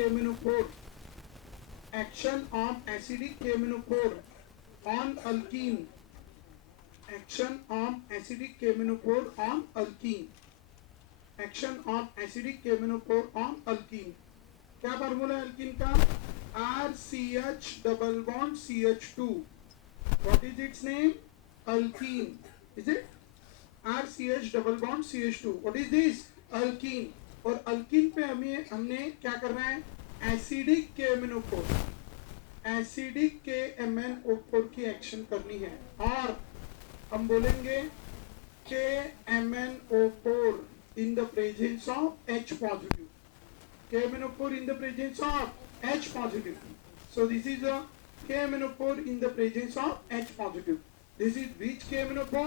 KMnO4. Action of acidic KMnO4 on alkene. Action of acidic KMnO4 on alkene. Action of acidic KMnO4 on alkene. क्या formula है alkyne का? RCH double bond CH2. What is its name? Alkene. Is it? RCH double bond CH2. What is this? Alkene. और alkyne पे हमने क्या करना है? Acidic KMnO4. Acidic KMnO4 की एक्शन करनी है और हम बोलेंगे KMnO4 in the presence of H positive. KMnO4 in the presence of H positive. So this is a KMnO4 in the presence of H positive. This is which KMnO4?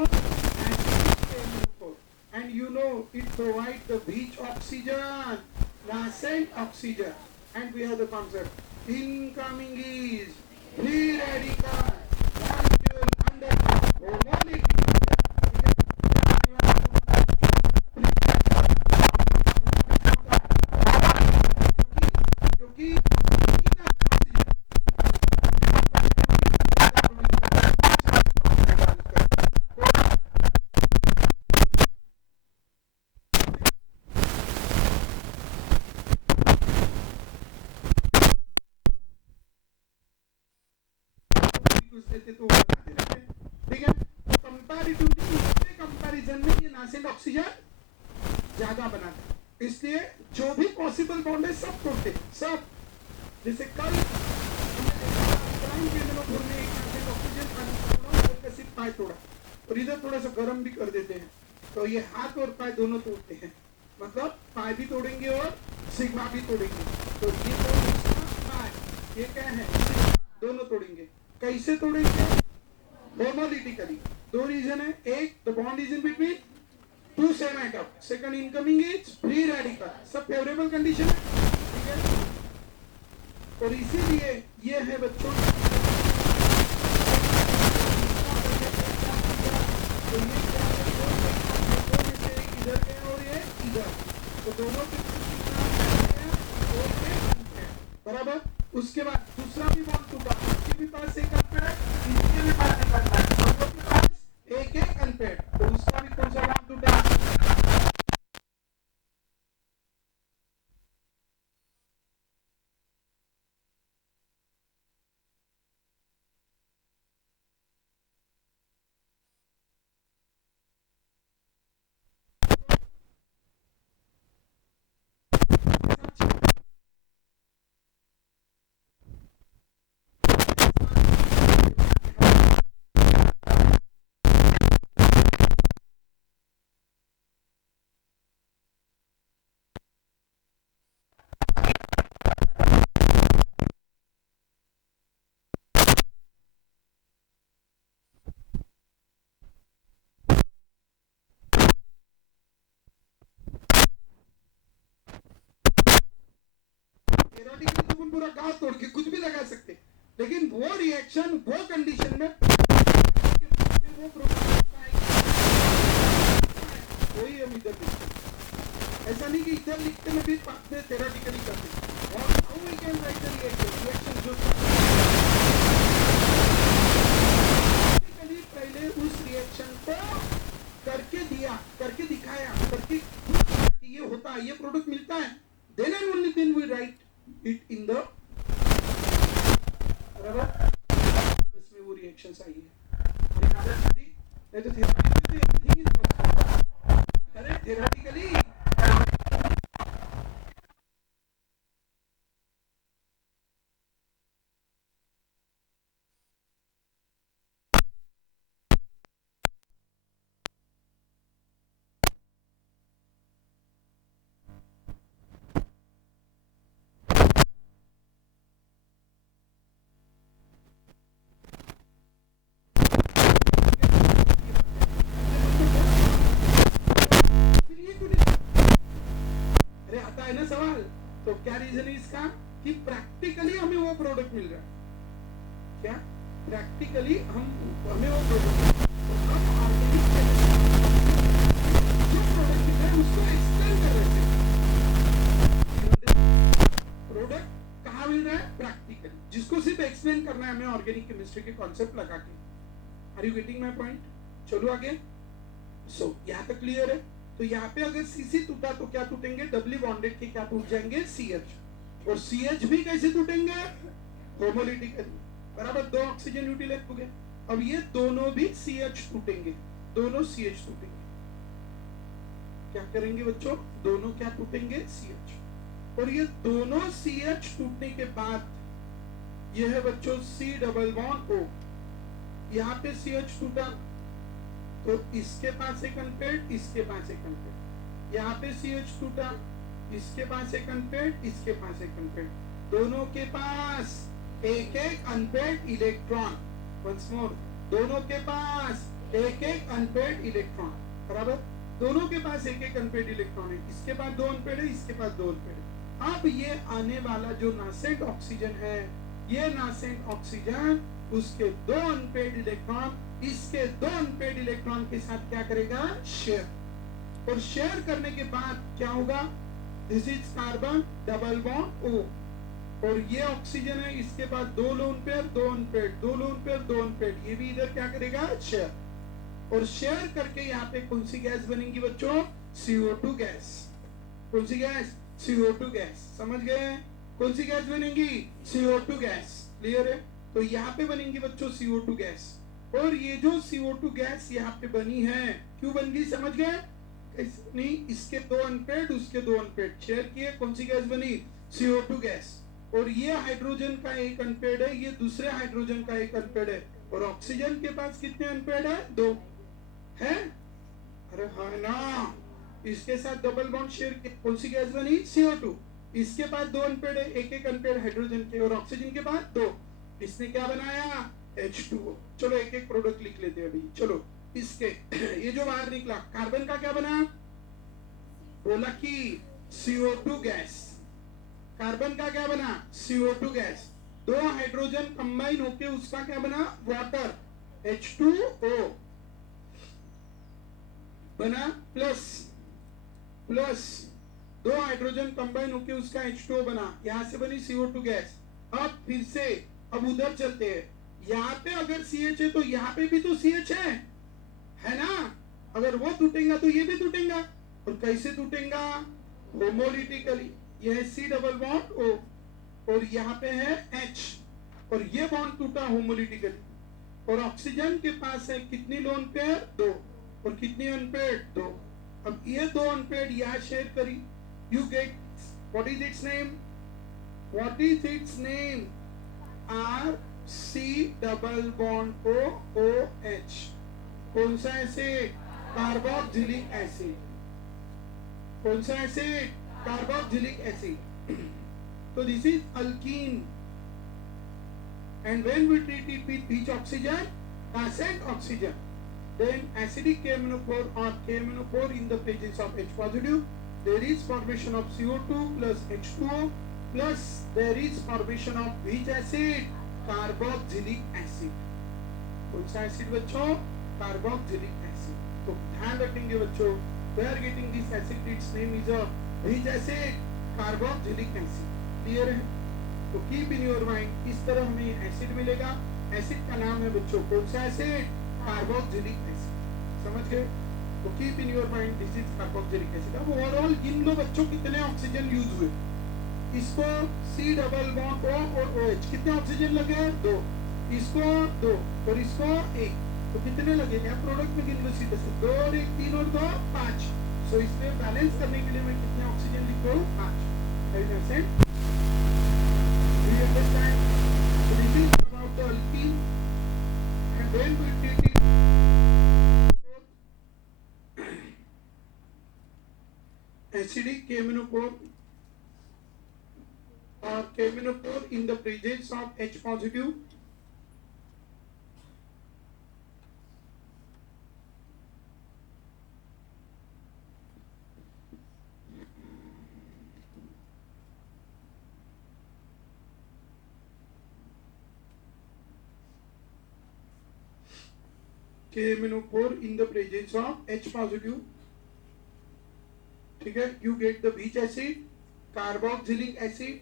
Acidic KMnO4. And you know it provides the which oxygen? Nascent oxygen. And we have the concept. Incoming is free radical molecule under homolytic. Oxygen ज्यादा बनाता है, इसलिए जो भी possible bond है सब तोड़ते सब। जैसे कल ऑक्सीजन पाए तोड़ा और इधर थोड़ा सा गर्म भी कर देते हैं, तो ये हाथ और पाए दोनों तोड़ते हैं, मतलब पाए भी तोड़ेंगे और सिग्मा भी तोड़ेंगे। तो ये पाए, ये क्या है, दोनों तोड़ेंगे। कैसे तोड़ेंगे? होमोलिटिकली। दो रीजन है, एक the bond is in between two same atom, second incoming is free radical, सब फेवरेबल कंडीशन है, ठीक है। और इसीलिए ये है बच्चों, तो ये इधर गया और ये इधर, तो दोनों के बराबर। उसके बाद दूसरा भी बॉन्ड टूटा, इसके भी पास एक अनपेड, इसके भी पास एक अनपेड, दोनों के पास एक एक अनपेड, तो उसका भी कौन सा बॉन्ड टूटा? पूरा गांव तोड़ के कुछ भी लगा सकते, लेकिन वो रिएक्शन वो कंडीशन में वो वही हम इधर लिखते, ऐसा नहीं कि इधर लिखते में भी थ्योरेटिकली करते। और how we can write the reaction जो पहले उस रिएक्शन को करके दिया, करके दिखाया, करके ये होता है, ये प्रोडक्ट मिलता है, then and only then we write it in the बराबर, इसमें वो रिएक्शंस आई है। नहीं तो थ्योरेटिकली अरे थ्योरेटिकली है ना सवाल। तो क्या रीजन है इसका कि प्रैक्टिकली हमें वो प्रोडक्ट मिल रहा है, क्या प्रैक्टिकली हमें वो प्रोडक्ट तो हम ऑर्गेनिक जो प्रोडक्ट है उसको एक्सप्लेन कर रहे थे। प्रोडक्ट सिर्फ एक्सप्लेन करना है हमें ऑर्गेनिक केमिस्ट्री के कॉन्सेप्ट लगा के। Are you getting my point? चलो आगे। सो यहाँ पे क्लियर है। तो यहाँ पे अगर CC टूटा तो क्या टूटेंगे? डबली बॉन्डेड के क्या टूट जाएंगे? CH। और CH भी कैसे टूटेंगे? होमोलिटिकली। बराबर, 2 ऑक्सीजन यूटिलाइज हो गए। अब ये दोनों भी CH टूटेंगे, दोनों CH टूटेंगे। क्या करेंगे बच्चों? दोनों क्या टूटेंगे? CH। और ये दोनों CH टूटने के बाद ये है बच्चों C डबल बॉन्ड O। यहाँ पे CH टूटा तो इसके पास एक अनपेड, इसके पास एक अनपेड। यहाँ पे CH टूटा, इसके पास एक अनपेड, इसके पास एक अनपेड। दोनों के पास एक एक अनपेड इलेक्ट्रॉन। वंस मोर, दोनों के पास एक एक अनपेड इलेक्ट्रॉन। बराबर, दोनों के पास एक एक अनपेड इलेक्ट्रॉन है। इसके पास 2 अनपेड है, इसके पास 2 अनपेड है। अब ये आने वाला जो नासेंट ऑक्सीजन है, ये नासेंट ऑक्सीजन उसके 2 अनपेड इलेक्ट्रॉन इसके 2 अनपेड इलेक्ट्रॉन के साथ क्या करेगा? शेयर। और शेयर करने के बाद क्या होगा? This is carbon double bond O। और ये ऑक्सीजन है, इसके पास 2 lone pair, 2 unpaired, 2 lone pair, 2 unpaired. ये भी इधर क्या करेगा? शेयर। और शेयर करके यहाँ पे कौन सी गैस बनेगी बच्चों? CO2 gas. कौन सी गैस? CO2 gas. समझ गए? कौन सी गैस बनेगी? CO2 gas. क्लियर है? तो यहाँ पे बनेंगी बच्चों CO2 गैस। और ये जो CO2 गैस यहाँ पे बनी है, क्यों बन गई? समझ गए? नहीं, इसके 2 अनपेड, उसके 2 अनपेड शेयर किए, कौन सी गैस बनी? CO2 gas. और ये हाइड्रोजन का एक अनपेड है, ये दूसरे हाइड्रोजन का एक अनपेड है। और ऑक्सीजन के पास कितने अनपेड है? 2 है। अरे हाँ ना, इसके साथ डबल बॉन्ड शेयर किए, कौन सी गैस बनी? CO2। इसके पास 2 अनपेड है, एक एक अनपेड हाइड्रोजन के, और ऑक्सीजन के पास 2। इसने क्या बनाया? H2O। चलो एक एक प्रोडक्ट लिख लेते हैं अभी। चलो इसके ये जो बाहर निकला, कार्बन का क्या बना? बोला कि CO2 गैस। कार्बन का क्या बना? CO2 gas. 2 हाइड्रोजन कंबाइन होके उसका क्या बना? वाटर, H2O बना। प्लस प्लस 2 हाइड्रोजन कंबाइन होके उसका H2O बना, यहां से बनी CO2 गैस। अब फिर से अब उधर चलते हैं। यहाँ पे अगर CH है तो यहाँ पे भी तो CH है ना? अगर वो टूटेगा तो ये भी टूटेगा। और कैसे टूटेगा? होमोलिटिकली। ये है C डबल बॉन्ड O और यहाँ पे है H, और ये बॉन्ड टूटा होमोलिटिकली। और ऑक्सीजन के पास है कितनी लोन पेयर? 2। और कितनी अनपेड? 2। अब ये 2 अनपेड यहाँ शेयर करी। You get, what is its name? What is its name? R C double bond O OH। कौन सा एसिड? Carboxylic acid. कौन सा एसिड? Carboxylic acid. तो this is alkene, and when we treat it with which oxygen? Nascent oxygen. Then acidic KMnO4 or KMnO4 in the presence of H positive, there is formation of CO2 plus H2O plus there is formation of which acid? Carboxylic acid. कौन सा acid बच्चों? Carboxylic acid. तो ध्यान रखेंगे बच्चों, we are getting this acid, its name is a which acid? Carboxylic acid. Clear है? तो keep in your mind, इस तरह हमें एसिड मिलेगा। एसिड का नाम है बच्चों कौन सा एसिड? Carboxylic acid. समझ गए? तो keep in your mind this is carboxylic acid. अब ओवरऑल गिन लो बच्चों कितने ऑक्सीजन यूज हुए। इसको C डबल बॉन्ड O और OH, कितने ऑक्सीजन लगे? 2। इसको 2 और इसको 1, तो कितने लगे? या प्रोडक्ट में गिन लो सीधे से, 2 और 1 3 और 2 5। सो इसमें बैलेंस करने के लिए मैं कितने ऑक्सीजन लिख रहा हूँ? 5। Do you understand? So this is about the alkene, and then we treat it acidic KMnO4 or KMnO4 in the presence of H positive. KMnO4 in the presence of H positive. ठीक है? You get the which acid? Carboxylic acid.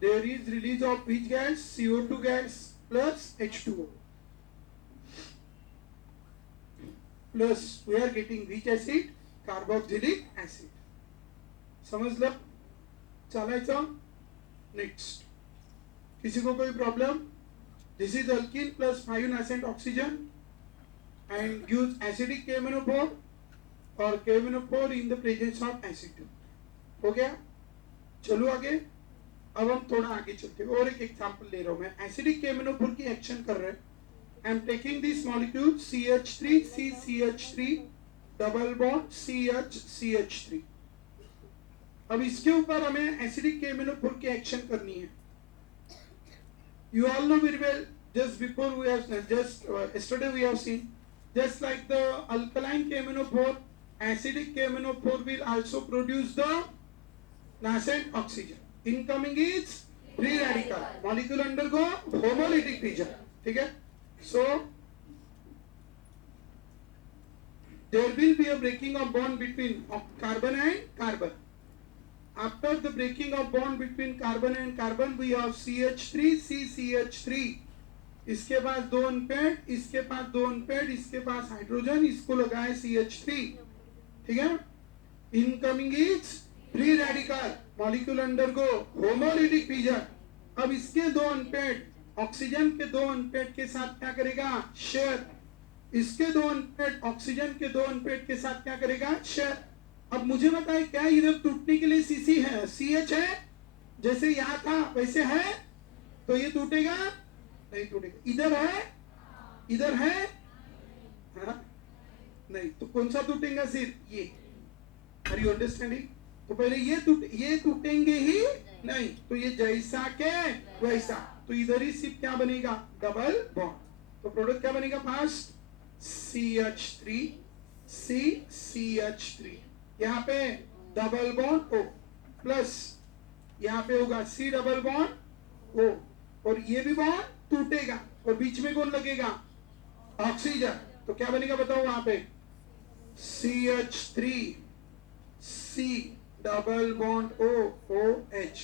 there is release of which gas? CO2 gas plus H2O. Plus we are getting which acid? Carboxylic acid. समझलं? चालायचं? Next. किसी को कोई problem? This is alkene plus 5 nascent oxygen and gives acidic KMnO4 or KMnO4 in the presence of acid. हो गया? चलो आगे. अब हम थोड़ा आगे चलते हैं और एक एग्जांपल ले रहा हूं मैं. एसिडिक KMnO4 की एक्शन कर रहे हैं. I am taking this molecule CH3 CCH3 double bond CH3. अब इसके ऊपर हमें एसिडिक KMnO4 की एक्शन करनी है. You all know very well. Just before we have yesterday we have seen, just like the alkaline KMnO4, acidic KMnO4 will also produce the nascent oxygen. Incoming is free radical. Molecule undergo homolytic region. ठीक है? So there will be a breaking of bond between carbon and carbon. After the breaking of bond between carbon and carbon, we have CH3 CCH3. इसके पास 2 unpaid, इसके पास 2 unpaid, इसके पास hydrogen, इसको लगाए CH3. ठीक है? Incoming is free radical. Molecule undergo homolytic region. अब इसके 2 अनपेड ऑक्सीजन के 2 अनपेड के साथ क्या करेगा? शेयर. इसके 2 अनपेड ऑक्सीजन के 2 अनपेड के साथ क्या करेगा? शेयर. अब मुझे बताएं क्या इधर टूटने के लिए CC है? CH है? जैसे यहाँ था वैसे है? तो ये टूटेगा? नहीं टूटेगा. इधर है? इधर है? हाँ? नहीं. तो कौन सा टूटेगा? सिर्फ ये. Are you understanding? तो पहले ये टूटेंगे ही नहीं. तो ये जैसा के वैसा. तो इधर ही सिर्फ क्या बनेगा? Double bond. तो प्रोडक्ट क्या बनेगा? First CH3 CCH3. यहाँ पे डबल बॉन्ड O प्लस यहाँ पे होगा C डबल बॉन्ड O और ये भी बॉन्ड टूटेगा और बीच में कौन लगेगा? ऑक्सीजन. तो क्या बनेगा बताओ वहां पे? CH3 C double bond O OH.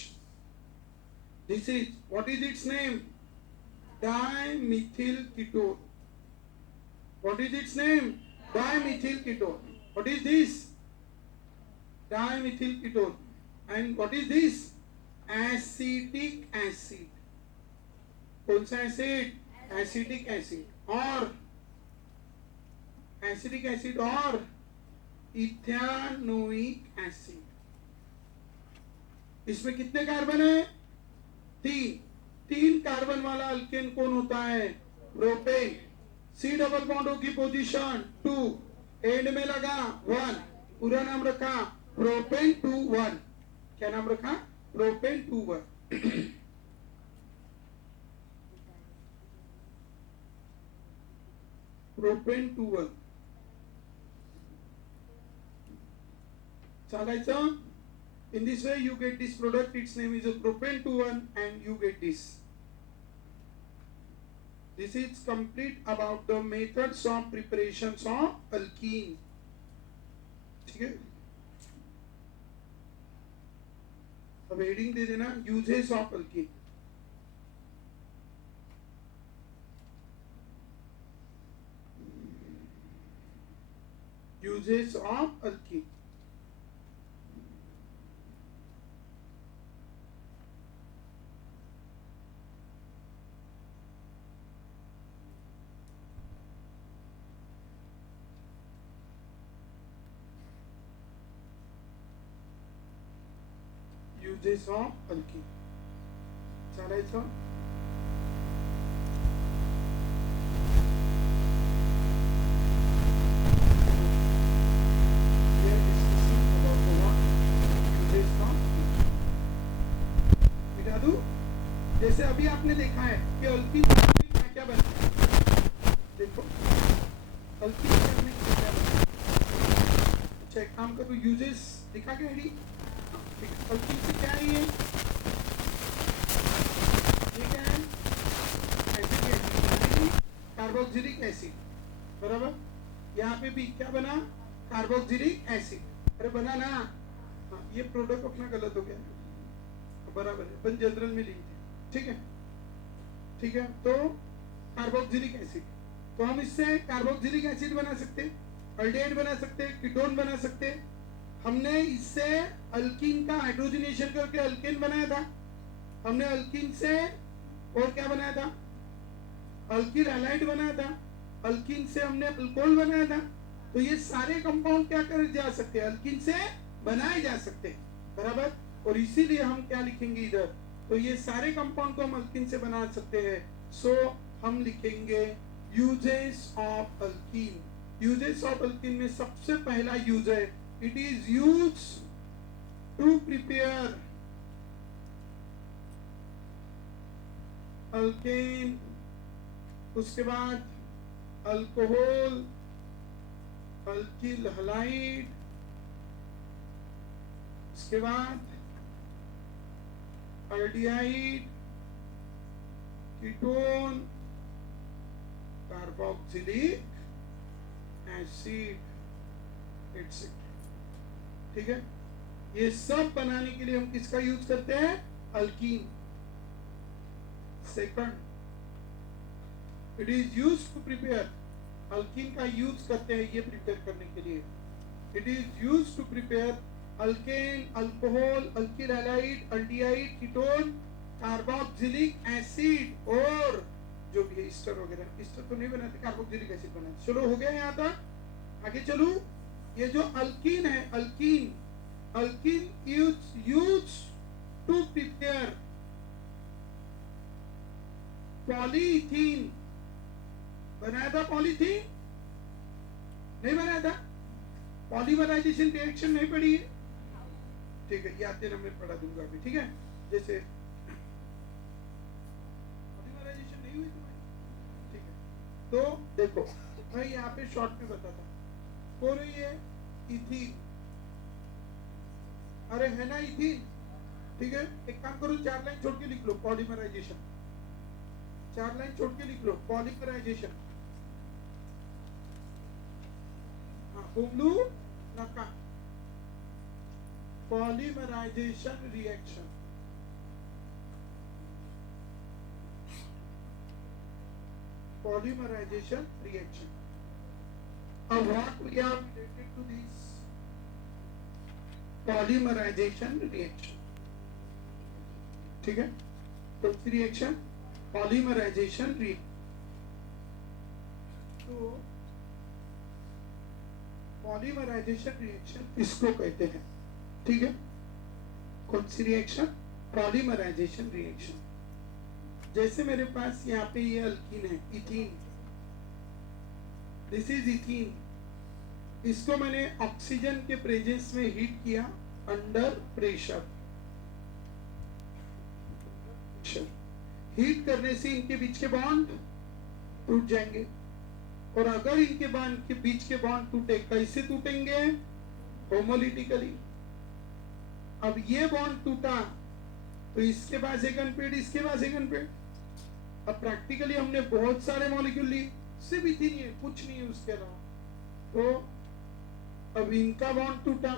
This is, what is its name? Dimethyl ketone. What is its name? Dimethyl ketone. What is this? Dimethyl ketone. And what is this? Acetic acid. कौन सा acid? Acidic acid. और acidic acid और ethanoic acid. इसमें कितने carbon है? 3 carbon वाला alkane कौन होता है? प्रोपेन. C डबल बॉन्ड की पोजीशन 2, एंड में लगा 1. पूरा नाम रखा प्रोपेन 2,1. क्या नाम रखा? प्रोपेन 2,1. प्रोपेन 2,1. चालायचं? In this way you get this product. Its name is a propane 2,1 and you get this. This is complete about the methods of preparations of alkene. ठीक है? अब हेडिंग दे देना uses of alkene. Uses of alkene. Uses of alkene. चालायचं? जैसे अभी आपने देखा है कि अल्कीन क्या क्या बनता है. देखो अल्कीन करने के क्या बनता है. अच्छा एक काम करो, यूजेस दिखा के रेडी. ठीक है. अल्कीन से क्या है? ये क्या है? Acid, carboxylic acid. बराबर. यहाँ पे भी क्या बना? Carboxylic acid. अरे बना ना. ये प्रोडक्ट अपना गलत हो गया. बराबर है, अपन जनरल में लिखते हैं, ठीक है, ठीक है। तो कार्बोक्सिलिक एसिड, तो हम इससे कार्बोक्सिलिक एसिड बना सकते हैं, अल्डिहाइड बना सकते हैं, कीटोन बना सकते हैं। हमने इससे अल्कीन का हाइड्रोजनेशन करके अल्केन बनाया था। हमने अल्कीन से और क्या बनाया था, अल्किल हैलाइड बनाया था। अल्कीन से हमने अल्कोहल बनाया था। तो ये सारे कंपाउंड क्या कर जा सकते हैं, अल्कीन से बनाए जा सकते हैं, बराबर। और इसीलिए हम क्या लिखेंगे इधर, तो ये सारे कंपाउंड को हम अल्कीन से बना सकते हैं। सो हम लिखेंगे uses of alkene. Uses of alkene में सबसे पहला यूज है, it is use to prepare alkane, उसके बाद अल्कोहल, अल्किल हैलाइड, उसके बाद aldehyde, ketone, carboxylic acid, etcetera, ठीक है। ये सब बनाने के लिए हम किसका यूज करते हैं, alkene. Second, it is use to prepare, alkene का यूज करते हैं ये प्रिपेयर करने के लिए। It is use to prepare alkane, alcohol, alkyl halide, aldehyde, ketone, carboxylic acid और जो भी है ईस्टर वगैरह। ईस्टर तो नहीं बनाते, कार्बोक्सिलिक एसिड बनाते। चलो हो गया यहाँ तक, आगे चलू। ये जो अल्कीन है, alkene, alkene use to prepare polythene. बनाया था पॉलीथीन, नहीं बनाया था, पॉलीमराइजेशन रिएक्शन नहीं पढ़ी है, ठीक है, ये आते ना मैं पढ़ा दूंगा अभी, ठीक है। जैसे पॉलीमराइजेशन नहीं हुई तुम्हारी, ठीक है। तो देखो मैं यहाँ पे शॉर्ट में बताता हूँ। हो रही है इथीन, अरे है ना इथीन, ठीक है। एक काम करो, 4 लाइन छोड़ के लिख लो पॉलीमराइजेशन, 4 लाइन छोड़ के लिख लो पॉलीमराइजेशन। हाँ, बोलू नका, polymerization reaction, polymerization reaction. What we have related to this polymerization reaction, ठीक है। तो रिएक्शन पॉलीमराइजेशन रिएक्शन, तो पॉलीमराइजेशन रिएक्शन इसको कहते हैं, ठीक है। कौन सी रिएक्शन, पॉलीमराइजेशन रिएक्शन। जैसे मेरे पास यहाँ पे ये अल्कीन है, इथीन, दिस इज इथीन। इसको मैंने ऑक्सीजन के प्रेजेंस में हीट किया अंडर प्रेशर। हीट करने से इनके बीच के बॉन्ड टूट जाएंगे, और अगर इनके बॉन्ड के बीच के बॉन्ड टूटे, कैसे टूटेंगे, होमोलिटिकली। अब ये बॉन्ड टूटा तो इसके पास एक अनपेड, इसके पास एक अनपेड। अब प्रैक्टिकली हमने बहुत सारे मॉलिक्यूल लिए, सिर्फ इथीन है, कुछ नहीं है उसके अलावा। तो अब इनका बॉन्ड टूटा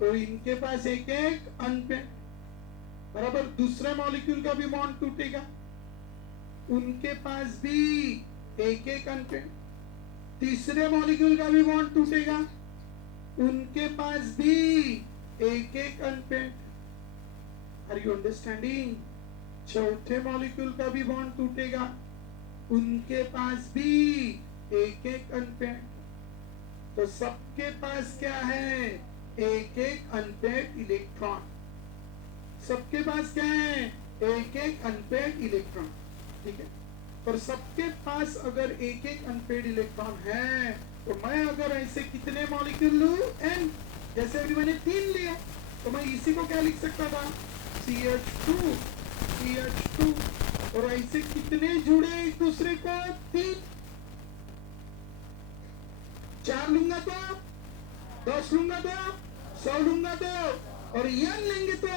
तो इनके पास एक एक अनपेड, बराबर। दूसरे मॉलिक्यूल का भी बॉन्ड टूटेगा, उनके पास भी एक एक अनपेड। तीसरे मॉलिक्यूल का भी बॉन्ड टूटेगा, उनके पास भी एक एक अनपेड। Are you understanding? चौथे मॉलिक्यूल का भी बॉन्ड टूटेगा, उनके पास भी एक एक अनपेड। तो सबके पास क्या है, एक एक अनपेड इलेक्ट्रॉन। सबके पास क्या है, एक एक अनपेड इलेक्ट्रॉन, ठीक है। पर सबके पास अगर एक एक अनपेड इलेक्ट्रॉन है, तो मैं अगर ऐसे कितने मॉलिक्यूल लूं, n, जैसे अभी मैंने 3 लिया, तो मैं इसी को क्या लिख सकता था, CH2 CH2। और ऐसे कितने जुड़े एक दूसरे को, 3। 4 लूंगा तो 10 लूंगा तो 100 लूंगा तो, और n लेंगे तो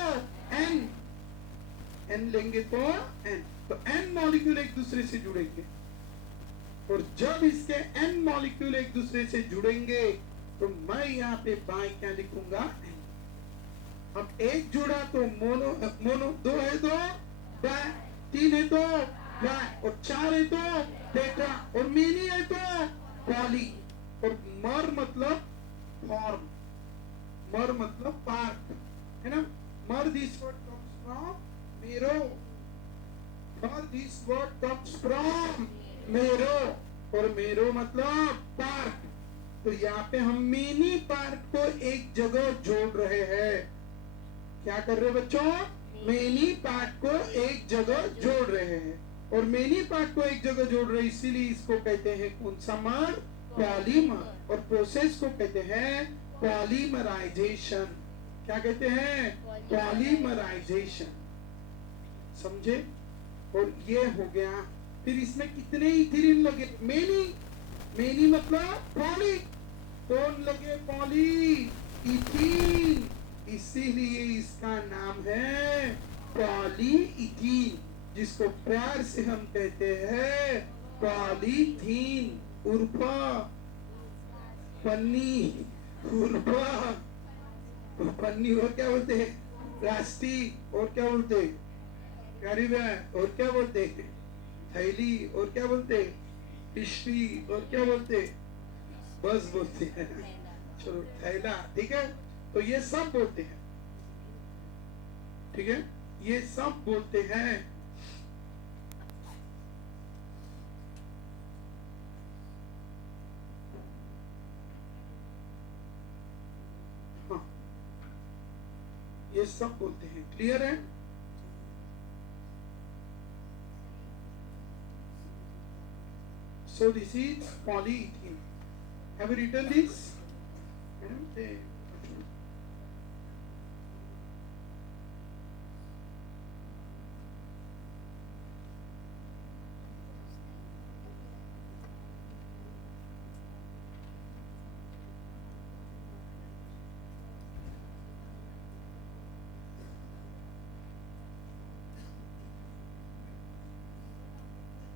n लेंगे तो n, तो n मॉलिक्यूल एक दूसरे से जुड़ेंगे। और जब इसके n मॉलिक्यूल एक दूसरे से जुड़ेंगे, तो मैं यहाँ पे बाएं क्या लिखूंगा, n। अब एक जोड़ा तो मोनो, मोनो, दो है तो डाई, तीन है तो डाई, और चार है तो टेट्रा, और मेनी है तो पॉली। और मर मतलब फॉर्म, मर मतलब पार्ट, है ना। मर दिस वर्ड कम्स फ्रॉम मेरो, मर दिस वर्ड कम्स फ्रॉम मेरो, और मेरो मतलब पार्ट। तो यहाँ पे हम मेनी पार्ट को एक जगह जोड़ रहे हैं। क्या कर रहे हैं बच्चों? मेनी पार्ट को एक जगह जोड़ रहे हैं, और मेनी पार्ट को एक जगह जोड़ रहे हैं, इसीलिए इसको कहते हैं कौन सा मर? पॉलीमर। और प्रोसेस को कहते हैं पॉलीमराइजेशन। क्या कहते हैं? पॉलीमराइजेशन। समझे? और ये हो गया। फिर इसमें कितने इथिलीन लगे? मेनी, मेनी मतलब पॉली, कौन लगे? पॉली इथीन, इसीलिए इसका नाम है पॉलीइथीन, जिसको प्यार से हम कहते हैं पॉलीथीन, उर्फ पन्नी, उर्फ पन्नी, और क्या बोलते हैं? प्लास्टिक, और क्या बोलते हैं? गरीब है, और क्या बोलते हैं? थैली, और क्या बोलते हैं? पिशवी, और क्या बोलते हैं? बस बोलते हैं। चलो थैला, ठीक है। तो ये सब बोलते हैं, ठीक है, ये सब बोलते हैं। हाँ, ये सब बोलते हैं। क्लियर है? So this is polyethylene. Have you written this?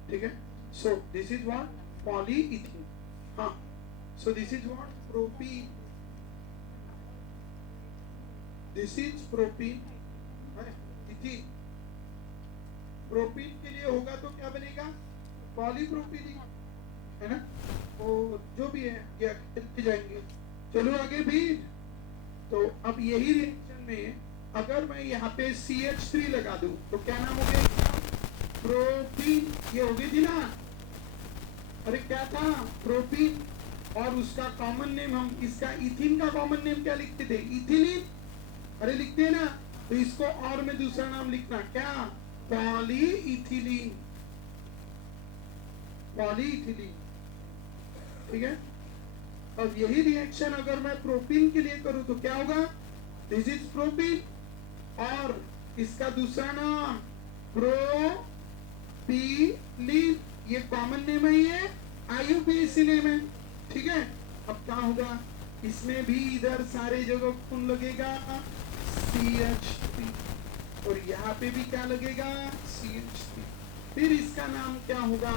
ठीक है। So this is what polyethylene. हाँ, so this is what propene. This is propene. Ethene, propene के लिए होगा तो क्या बनेगा? पॉलीप्रोपीलीन, है ना। और जो भी है ये लिखते जाएंगे। चलो आगे भी। तो अब यही रिएक्शन में अगर मैं यहाँ पे CH3 लगा दूं तो क्या नाम हो गया? प्रोपीन। ये हो गई थी ना? अरे क्या था? प्रोपीन। और उसका कॉमन नेम, हम इसका इथिन का कॉमन नेम क्या लिखते थे? इथिलीन। अरे लिखते हैं ना। तो इसको और में दूसरा नाम लिखना, क्या? पॉलीइथिलीन, पॉलीइथिलीन, ठीक है। अब यही रिएक्शन अगर मैं प्रोपीन के लिए करूं तो क्या होगा? दिस इज प्रोपीन, और इसका दूसरा नाम प्रोपीलीन। ये कॉमन नेम है, ये IUPAC नेम है, ठीक है। अब क्या होगा? इसमें भी इधर सारे जगह कौन लगेगा? CH3, और यहाँ पे भी क्या लगेगा? CH3। फिर इसका नाम क्या होगा?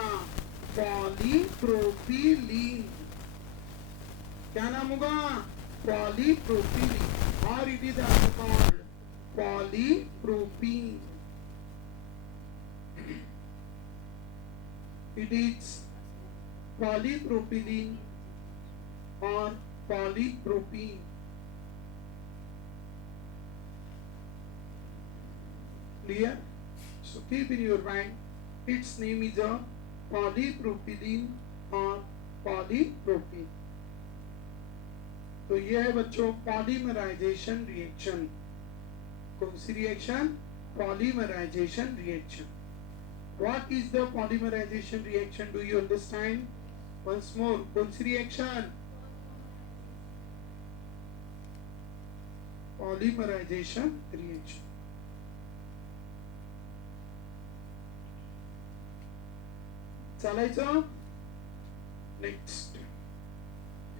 पॉलीप्रोपीलीन। क्या नाम होगा? पॉलीप्रोपीलीन, और it is also called polypropene. It is polypropylene और polypropene. Clear? So keep in your mind, its name is a polypropylene or polypropene. तो ये है बच्चों पॉलीमराइजेशन रिएक्शन। कौन सी reaction? Polymerisation reaction. What is the polymerization reaction? Do you understand? Once more, कौन सी reaction? Polymerization reaction. चालायचं? Next.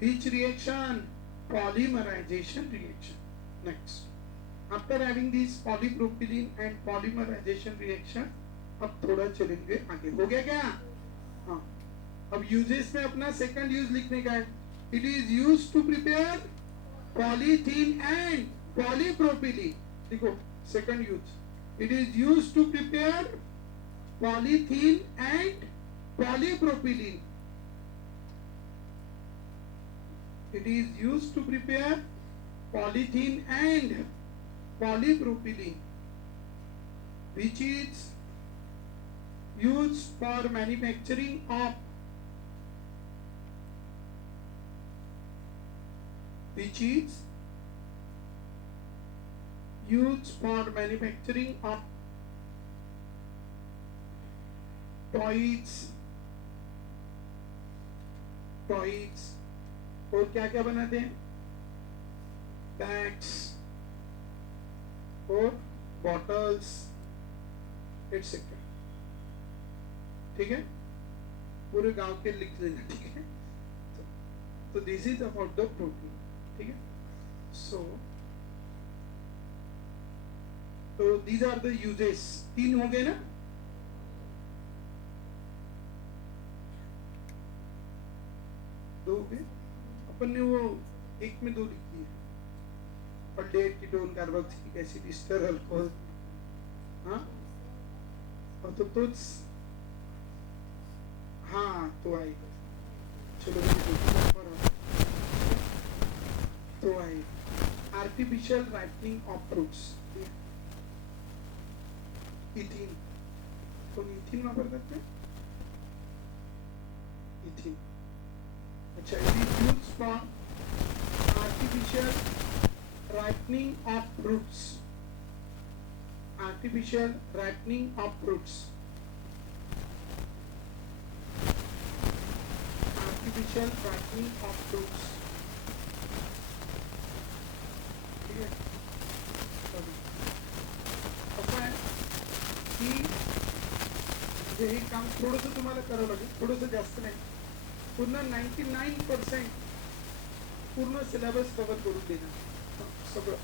Which reaction? Polymerization reaction. Next. After having this polypropylene and polymerization reaction, अब थोड़ा चलेंगे आगे। हो गया क्या? हाँ। अब यूजेस में अपना सेकंड यूज लिखने का है। It is used to prepare polythene and polypropylene, देखो second use, it is use to prepare polythene and polypropylene. It is used to prepare polythene and polypropylene, which is used for manufacturing of toys. और क्या क्या बनाते हैं, bags और bottles etcetera. ठीक है, पूरे गांव के लिख लेना. ठीक है, तो this is about the protein. ठीक है, तो दीज आर द यूजेस. 3 हो गए ना. दो हो गए. अपन ने वो एक में 2 लिखी है, aldehyde, ketone, carboxylic acid, ester, alcohol. हाँ, और तो हाँ तो आई. चलो तो I artificial ripening of fruits. Ethene, तो इथीन वापर करते हैं. इथीन, अच्छा, it is used for artificial ripening of fruits. Artificial ripening of fruits. Artificial ripening of fruits. ठीक है, असं आहे की हे काम थोडंसं तुम्हाला करावं लागेल, थोडंसं जास्त नाही. पूर्ण 99% पूर्ण सिलेबस कव्हर करून देणार. सगळं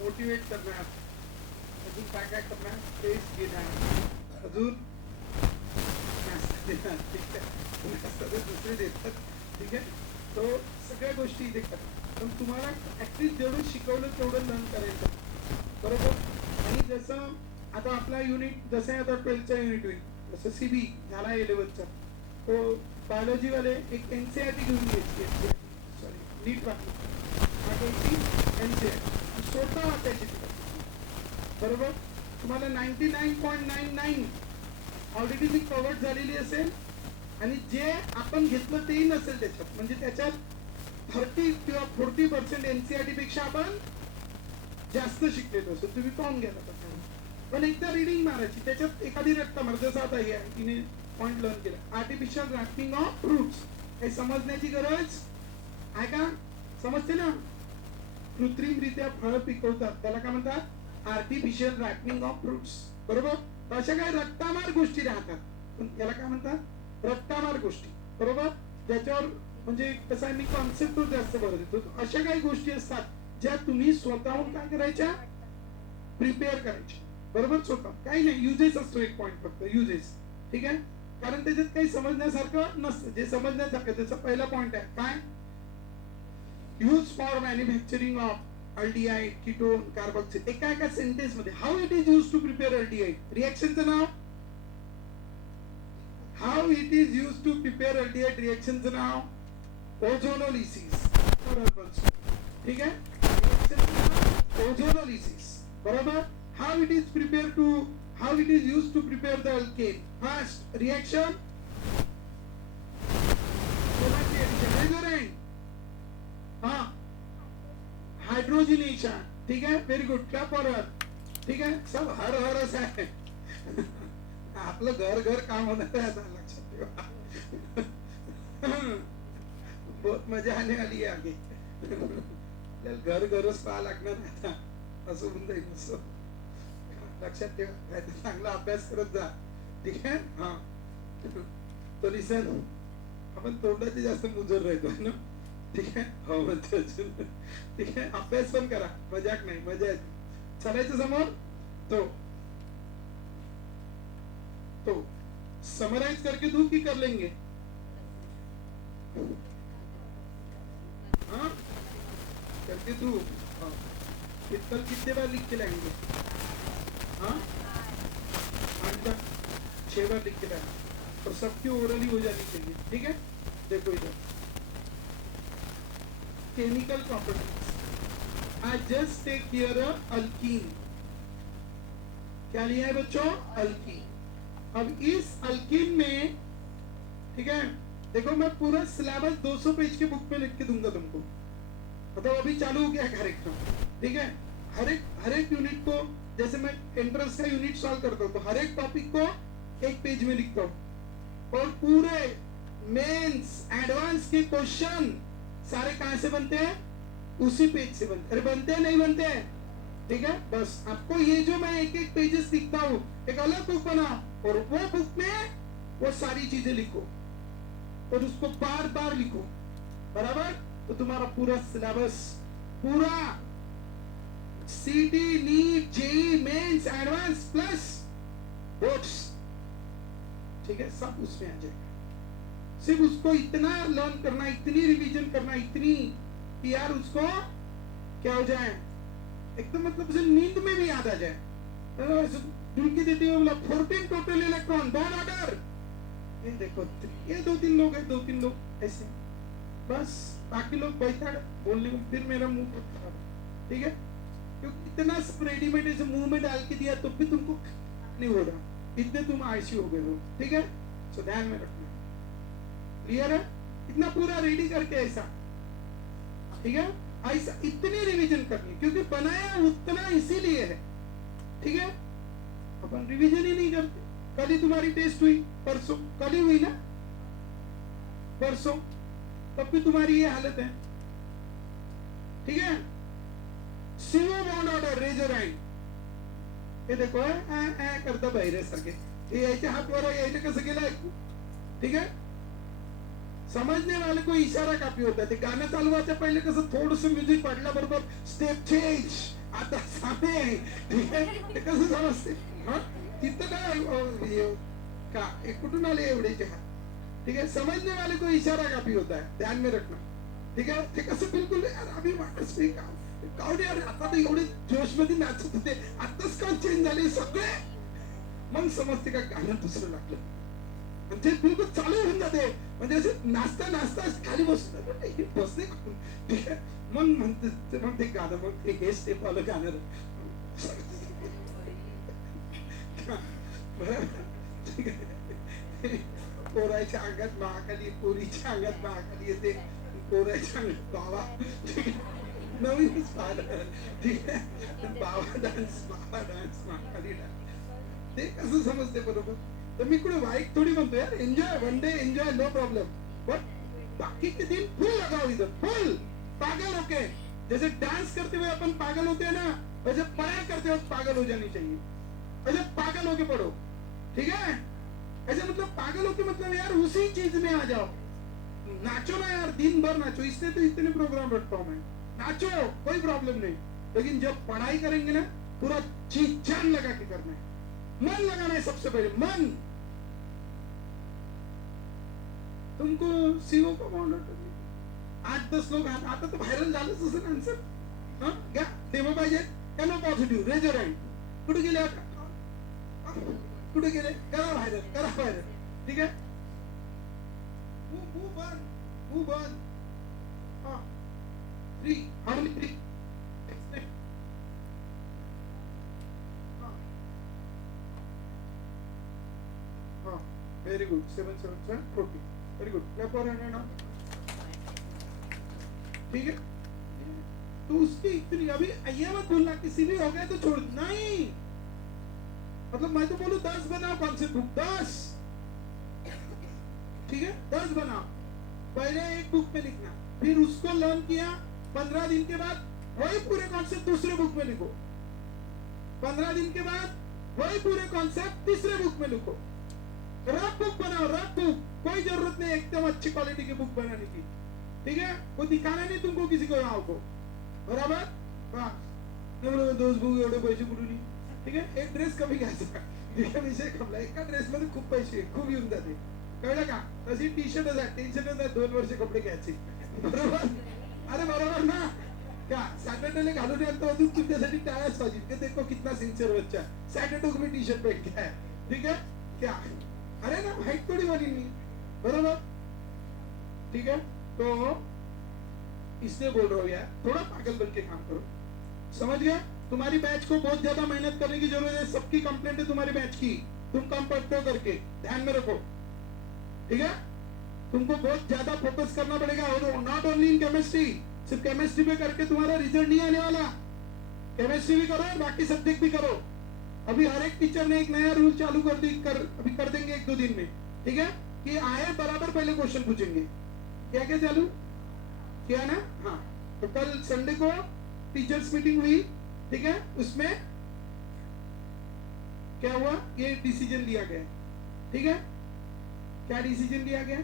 मोटिवेट करणार, अजून काय काय करणार, टेस्ट घेणार, अजून नाश्ता देणार. ठीक आहे, नाश्ता तर दुसरे देतात. ठीक आहे, तो सगळ्या गोष्टी इथे करणार. पण तुम्हाला ऍटलीस्ट जेवढं शिकवलं तेवढं लर्न करायचं, बरोबर. आणि जसं आता आपला युनिट, जसं आता 12चा युनिट होईल, जसं सीबी झाला 11चा, तो बायोलॉजी वाले एक एनसीईआरटी घेऊन घ्यायची. सॉरी, नीट वाटली एनसीईआरटी स्वतः वाचायची, बरोबर. तुम्हाला 99.99 ऑलरेडी ती कव्हर झालेली असेल, आणि जे आपण घेतलं तेही नसेल त्याच्यात. म्हणजे त्याच्यात 30 किंवा 40% एनसीईआरटी पेक्षा आपण जास्त शिकलेलो असेल. तुम्ही पाहून घ्या. पण एकदा रिडिंग मारायची, त्याच्यात एखादी रट्टा मार. जसं आता हे तिने पॉइंट लर्न केला, आर्टिफिशियल रॅपिंग ऑफ फ्रुट्स. हे समजण्याची गरज आहे का? समजते ना. कृत्रिमरित्या फळं पिकवतात, त्याला काय म्हणतात? आर्टिफिशियल रॅपिंग ऑफ फ्रुट्स, बरोबर. अशा काही रट्टामार गोष्टी राहतात, पण याला काय म्हणतात? रट्टामार गोष्टी, बरोबर. ज्याच्यावर म्हणजे कसं आहे, मी कॉन्सेप्टवर जास्त भर देतो. अशा काही गोष्टी असतात ज्या तुम्ही स्वतःहून काय करायच्या, प्रिपेअर करायच्या, बरोबर. स्वतः काही नाही, युजेस असतो एक पॉइंट, फक्त युजेस. ठीक आहे, कारण त्याच्यात काही समजण्यासारखं नसतं. जे समजण्यासारखं, त्याचा पहिला पॉइंट आहे काय, use for manufacturing of aldehyde, ketone, carboxyl. एका एका सेंटेन्स मध्ये how it is use to prepare aldehyde. रिएक्शनचं नाव, how it is use to prepare aldehyde. रिएक्शनचं नाव ओझोनोलिसिस. ठीक आहे, रिएक्शनचं नाव ओझोनोलिसिस, बरोबर. How it is prepare to, how it is used to prepare the alkane. First reaction, hydrogenation. ठीक है, very good, clap for her. ठीक है, सब हर हर असं आहे. आपलं घर घर काम होणार आहे आता, लक्षात ठेवा. बहुत मजा आने वाली है आगे. घर घरच पाहा लागणार आता, असं होऊन जाईल. असं लक्षात ठेवा, चांगला अभ्यास करत जा. ठीक आहे. हा, तो लिसन, आपण तोंडाचे जास्त मुजर राहतो ना. ठीक आहे, हो म्हणते अजून. ठीक आहे, अभ्यास पण करा, मजाक नाही, मजा येते. चालायचं समोर. तो समराइज करके दूं की कर लेंगे? हाँ, करके दूं. फिर कल कितने बार लिख के लाएंगे? हाँ 8 बार 6 बार लिख के लाएंगे और सबकी ओरली हो जानी चाहिए। ठीक है, देखो इधर chemical properties. I just take here alkene. क्या लिया है बच्चों? अल्कीन। अब इस अल्कीन में, ठीक है, देखो मैं पूरा सिलेबस 200 पेज के बुक में लिख के दूंगा तुमको। मतलब अभी चालू हो गया है कार्यक्रम। ठीक है, हर एक यूनिट को, जैसे मैं एंट्रेंस का यूनिट सॉल्व करता हूँ तो हर एक टॉपिक को एक पेज में लिखता हूँ और पूरे मेंस एडवांस के क्वेश्चन सारे कहां से बनते हैं? उसी पेज से बनते। अरे बनते हैं नहीं बनते हैं? ठीक है, बस आपको ये जो मैं एक एक पेजेस लिखता हूँ, एक अलग बुक बनाओ और वो बुक में वो सारी चीजें लिखो और उसको बार बार लिखो, बराबर? तो तुम्हारा पूरा सिलेबस, पूरा CET, NEET, JEE, mains, advance plus boards, ठीक है, सब उसमें आ जाएगा। सिर्फ उसको इतना लर्न करना, इतनी रिवीजन करना, इतनी कि यार उसको क्या हो जाए एकदम, मतलब उसे नींद में भी याद आ जाए। ढूंढ देती हुए बोला 14 टोटल इलेक्ट्रॉन, डॉट ऑर्डर। ये देखो, ये 2-3 लोग है, 2-3 लोग ऐसे, बस बाकी लोग बैठा बोलने को, फिर मेरा मुंह खराब। ठीक है, क्योंकि इतना सब रेडीमेड ऐसे मुंह में डाल के दिया तो भी तुमको नहीं हो रहा, इतने तुम आलसी हो गए हो। ठीक है, सो ध्यान में रखना। क्लियर है? इतना पूरा रेडी करके ऐसा, ठीक है, ऐसा इतनी रिवीजन करनी, क्योंकि बनाया उतना इसीलिए है। ठीक है, अपन रिवीजन ही नहीं करते। कल ही तुम्हारी टेस्ट हुई, परसों, कल ही हुई ना, परसों, तब भी तुम्हारी ये हालत है। ठीक है, CO bond order, raise your hand. ये देखो करता बाहेर सारखे, हे यायचे हात वर यायचे कसं केलं? ठीक है, समझने वाले को इशारा काफी होता है। ते गाणं चालवायच्या पहिले कसं थोडंसं म्युझिक पडल्या बरोबर स्टेप चेंज, आता सामे, ठीक है, ते कसं समजते? हाँ, तिथं काय का कुठून आले एवढेचे हात? ठीक है, समझने वाले को इशारा काफी होता है, ध्यान में रखना। ठीक है, ते कसं बिलकुल यार अभी माणूस मी कावडे यार आता तर एवढे जोश मध्ये नाचत होते, आताच का चेंज झाले सगळे? मग समजते का गाणं दुसरं लागलं, म्हणजे बिलकुल चालू होऊन जाते, म्हणजे असे नाचता नाचता खाली बसतो, बसते. ठीक आहे, मग म्हणते, मग ते गाणं, मग ते हे स्टेप आलं गाणं, ठीक आहे. पोराच्या अंगात महाखाली, पोरीच्या अंगात महाखाली येते, पोराच्या अंगात बाबा. ठीक आहे, नवीनच पाहिलं. ठीक आहे, बाबा डान्स महाखाली डान्स, ते कसं समजते बरोबर? तो मी कुछ वाइट थोड़ी बनतो यार, enjoy, one day enjoy, no problem, but बाकी के दिन फुल लगाओ इधर, फुल पागल होके। जैसे डांस करते हुए अपन पागल होते हैं ना, वैसे पढ़ाई करते वक्त पागल हो जानी चाहिए, ऐसे पागल होके पढ़ो। ठीक है, ऐसे मतलब पागल होके मतलब यार उसी चीज में आ जाओ, नाचो ना यार, दिन भर नाचो, इसलिए तो इतने प्रोग्राम रखता हूँ मैं। नाचो, कोई प्रॉब्लम नहीं, लेकिन जब पढ़ाई करेंगे ना, पूरा जी जान लगा के करना है, मन लगाना है सबसे पहले, मन। तुमको सीओ का बॉन्ड 8-10 लोग आता तो व्हायरल झालंच असेल आन्सर. हा घ्या, डेमो पाहिजे का? No positive, raise your hand. कुठे गेले? कुठे गेले? करा व्हायरल, करा व्हायरल. ठीक आहे, मूव वन, मूव वन. हा 3, how many 3? Very good, 7, 7, 7, 40. Very good, clap for hand now. ठीक है, तो उसकी इतनी, अभी ये मत बोलना किसी भी हो गया तो छोड़, नहीं, मतलब मैं तो बोलूं 10 बनाओ कॉन्सेप्ट बुक, 10. ठीक है, 10 बनाओ, पहले एक बुक में लिखना, फिर उसको लर्न किया, 15 दिन के बाद वही पूरे कॉन्सेप्ट दूसरे बुक में लिखो, 15 दिन के बाद वही पूरे कॉन्सेप्ट तीसरे बुक में लिखो. रफ बुक बनाओ, रफ बुक, कोई जरूरत नहीं एकदम अच्छी क्वालिटी की बुक बनाने की. ठीक है, वो दिखाना नहीं तुमको किसी को, यहाँ को, बराबर? हाँ, दोस्त बुक एवढे पैसे कुठून? ठीक है, एक ड्रेस कमी घ्यायचा, विषय कमला, एका ड्रेस मध्ये खूप पैसे खूप येऊन जाते, कळलं का? तशी टी शर्टच आहे, टी शर्टच आहे, 2 वर्ष कपडे घ्यायचे, बरोबर? अरे बरोबर ना, क्या सॅटर्डेला घालून येतो अजून तुमच्यासाठी टाळ्याच वाजवीत की देखो कितना सिंसियर बच्चा है सैटरडे को भी टी शर्ट पहन के है ठीक है क्या अरे ना हाइट थोड़ी बनी नहीं बराबर ठीक है तो इसलिए बोल रहा हूँ यार थोड़ा पागल बन के काम करो समझ गया तुम्हारी बैच को बहुत ज्यादा मेहनत करने की जरूरत है सबकी कंप्लेंट है तुम्हारी बैच की तुम कम पढ़ते हो करके ध्यान में रखो ठीक है तुमको बहुत ज्यादा फोकस करना पड़ेगा और नॉट ओनली इन केमिस्ट्री सिर्फ केमिस्ट्री पे करके तुम्हारा रिजल्ट नहीं आने वाला केमिस्ट्री भी करो और बाकी सब्जेक्ट भी करो अभी हर एक टीचर ने एक नया रूल चालू कर दी अभी कर देंगे 1-2 दिन में ठीक है कि आए बराबर पहले क्वेश्चन पूछेंगे क्या क्या चालू किया ना हाँ तो कल संडे को टीचर्स मीटिंग हुई ठीक है उसमें क्या हुआ ये डिसीजन लिया गया ठीक है क्या डिसीजन लिया गया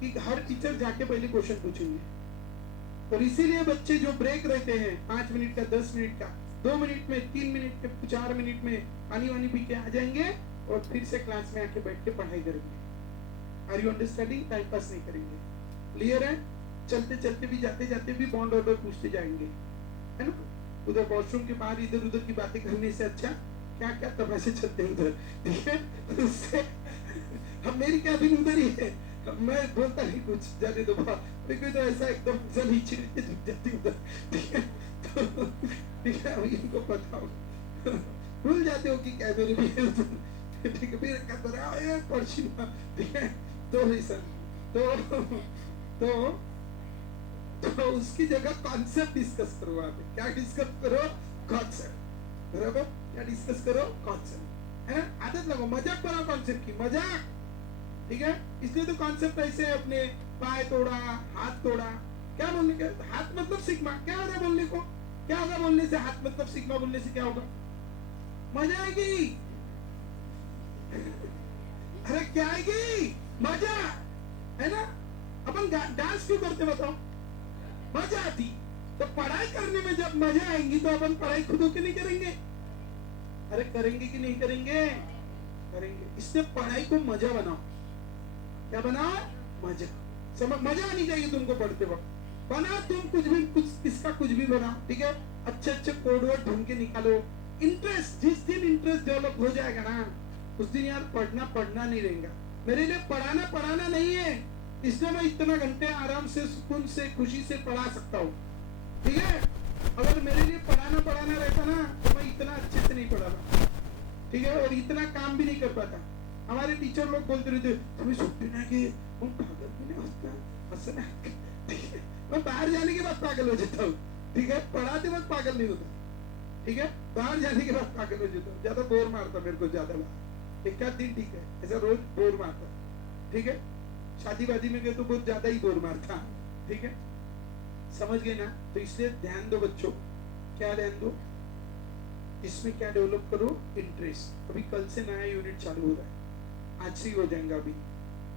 कि हर टीचर जाके पहले क्वेश्चन पूछेंगे और इसीलिए बच्चे जो ब्रेक रहते हैं 5 मिनट का 10 मिनट का 2 मिनट में 3 मिनट में 4 मिनट में पानी वानी पी के आ जाएंगे और फिर से क्लास में आके बैठ के पढ़ाई करेंगे are you understanding time pass नहीं करेंगे क्लियर है चलते चलते भी जाते जाते भी बॉन्ड ऑर्डर पूछते जाएंगे है ना उधर वॉशरूम के बाहर इधर उधर की बातें करने से अच्छा क्या क्या तमाशे चलते हैं उधर ठीक है उससे हम मेरी कैबिन उधर ही है मैं बोलता नहीं कुछ जाने दो कोई तो ऐसा एकदम नीचे झुक जाती उधर ठीक है तो ठीक है अभी इनको पता हो भूल जाते हो कि कैमरे भी है ठीक है फिर कतरा पड़ोसी ठीक है तो रीजन तो उसकी जगह कॉन्सेप्ट डिस्कस करो वहां पे क्या डिस्कस करो कॉन्सेप्ट बराबर क्या डिस्कस करो कॉन्सेप्ट है ना आदत लगो मजाक बनाओ कॉन्सेप्ट की मजाक ठीक है इसलिए तो कॉन्सेप्ट ऐसे अपने पाय तोड़ा हाथ तोड़ा क्या बोलने के हाथ मतलब सिग्मा क्या होगा बोलने को क्या होगा बोलने से हाथ मतलब सिग्मा बोलने से क्या होगा मजा आएगी अरे क्या आएगी मजा है ना अपन डांस क्यों करते बताओ मजा आती तो पढ़ाई करने में जब मजा आएंगी तो अपन पढ़ाई खुद होके नहीं करेंगे अरे करेंगे कि नहीं करेंगे करेंगे इसलिए पढ़ाई को मजा बनाओ क्या बनाओ मजा समझ मजा आनी चाहिए तुमको पढ़ते वक्त बना तुम कुछ इसका कुछ भी बनाओ ठीक है अच्छे अच्छे कोड वर्ड ढूंढ के निकालो इंटरेस्ट जिस दिन इंटरेस्ट डेवलप हो जाएगा ना उस दिन यार पढ़ना नहीं रहेगा मेरे लिए पढ़ाना नहीं है इसलिए मैं इतना घंटे आराम से सुकून से खुशी से पढ़ा सकता हूँ ठीक है अगर मेरे लिए पढ़ाना रहता ना तो मैं इतना अच्छे से नहीं पढ़ाता ठीक है और इतना काम भी नहीं कर पाता हमारे टीचर लोग बोलते रहते तुम्हें सुट्टी ना कि पागल भी नहीं होता असं ना ठीक है मैं बाहर जाने के बाद पागल हो जाता हूँ ठीक है पढ़ाते वक्त पागल नहीं होता ठीक है बाहर जाने के बाद पागल हो जाता हूँ ज्यादा बोर मारता मेरे को ज्यादा एक आध दिन ठीक है ऐसा रोज बोर मारता ठीक है शादी वादी में गए तो बहुत ज्यादा ही बोर मारता ठीक है समझ गए ना तो इसलिए ध्यान दो बच्चों क्या ध्यान दो इसमें क्या डेवलप करो इंटरेस्ट अभी कल से नया यूनिट चालू हो रहा है आज से ही हो जाएगा अभी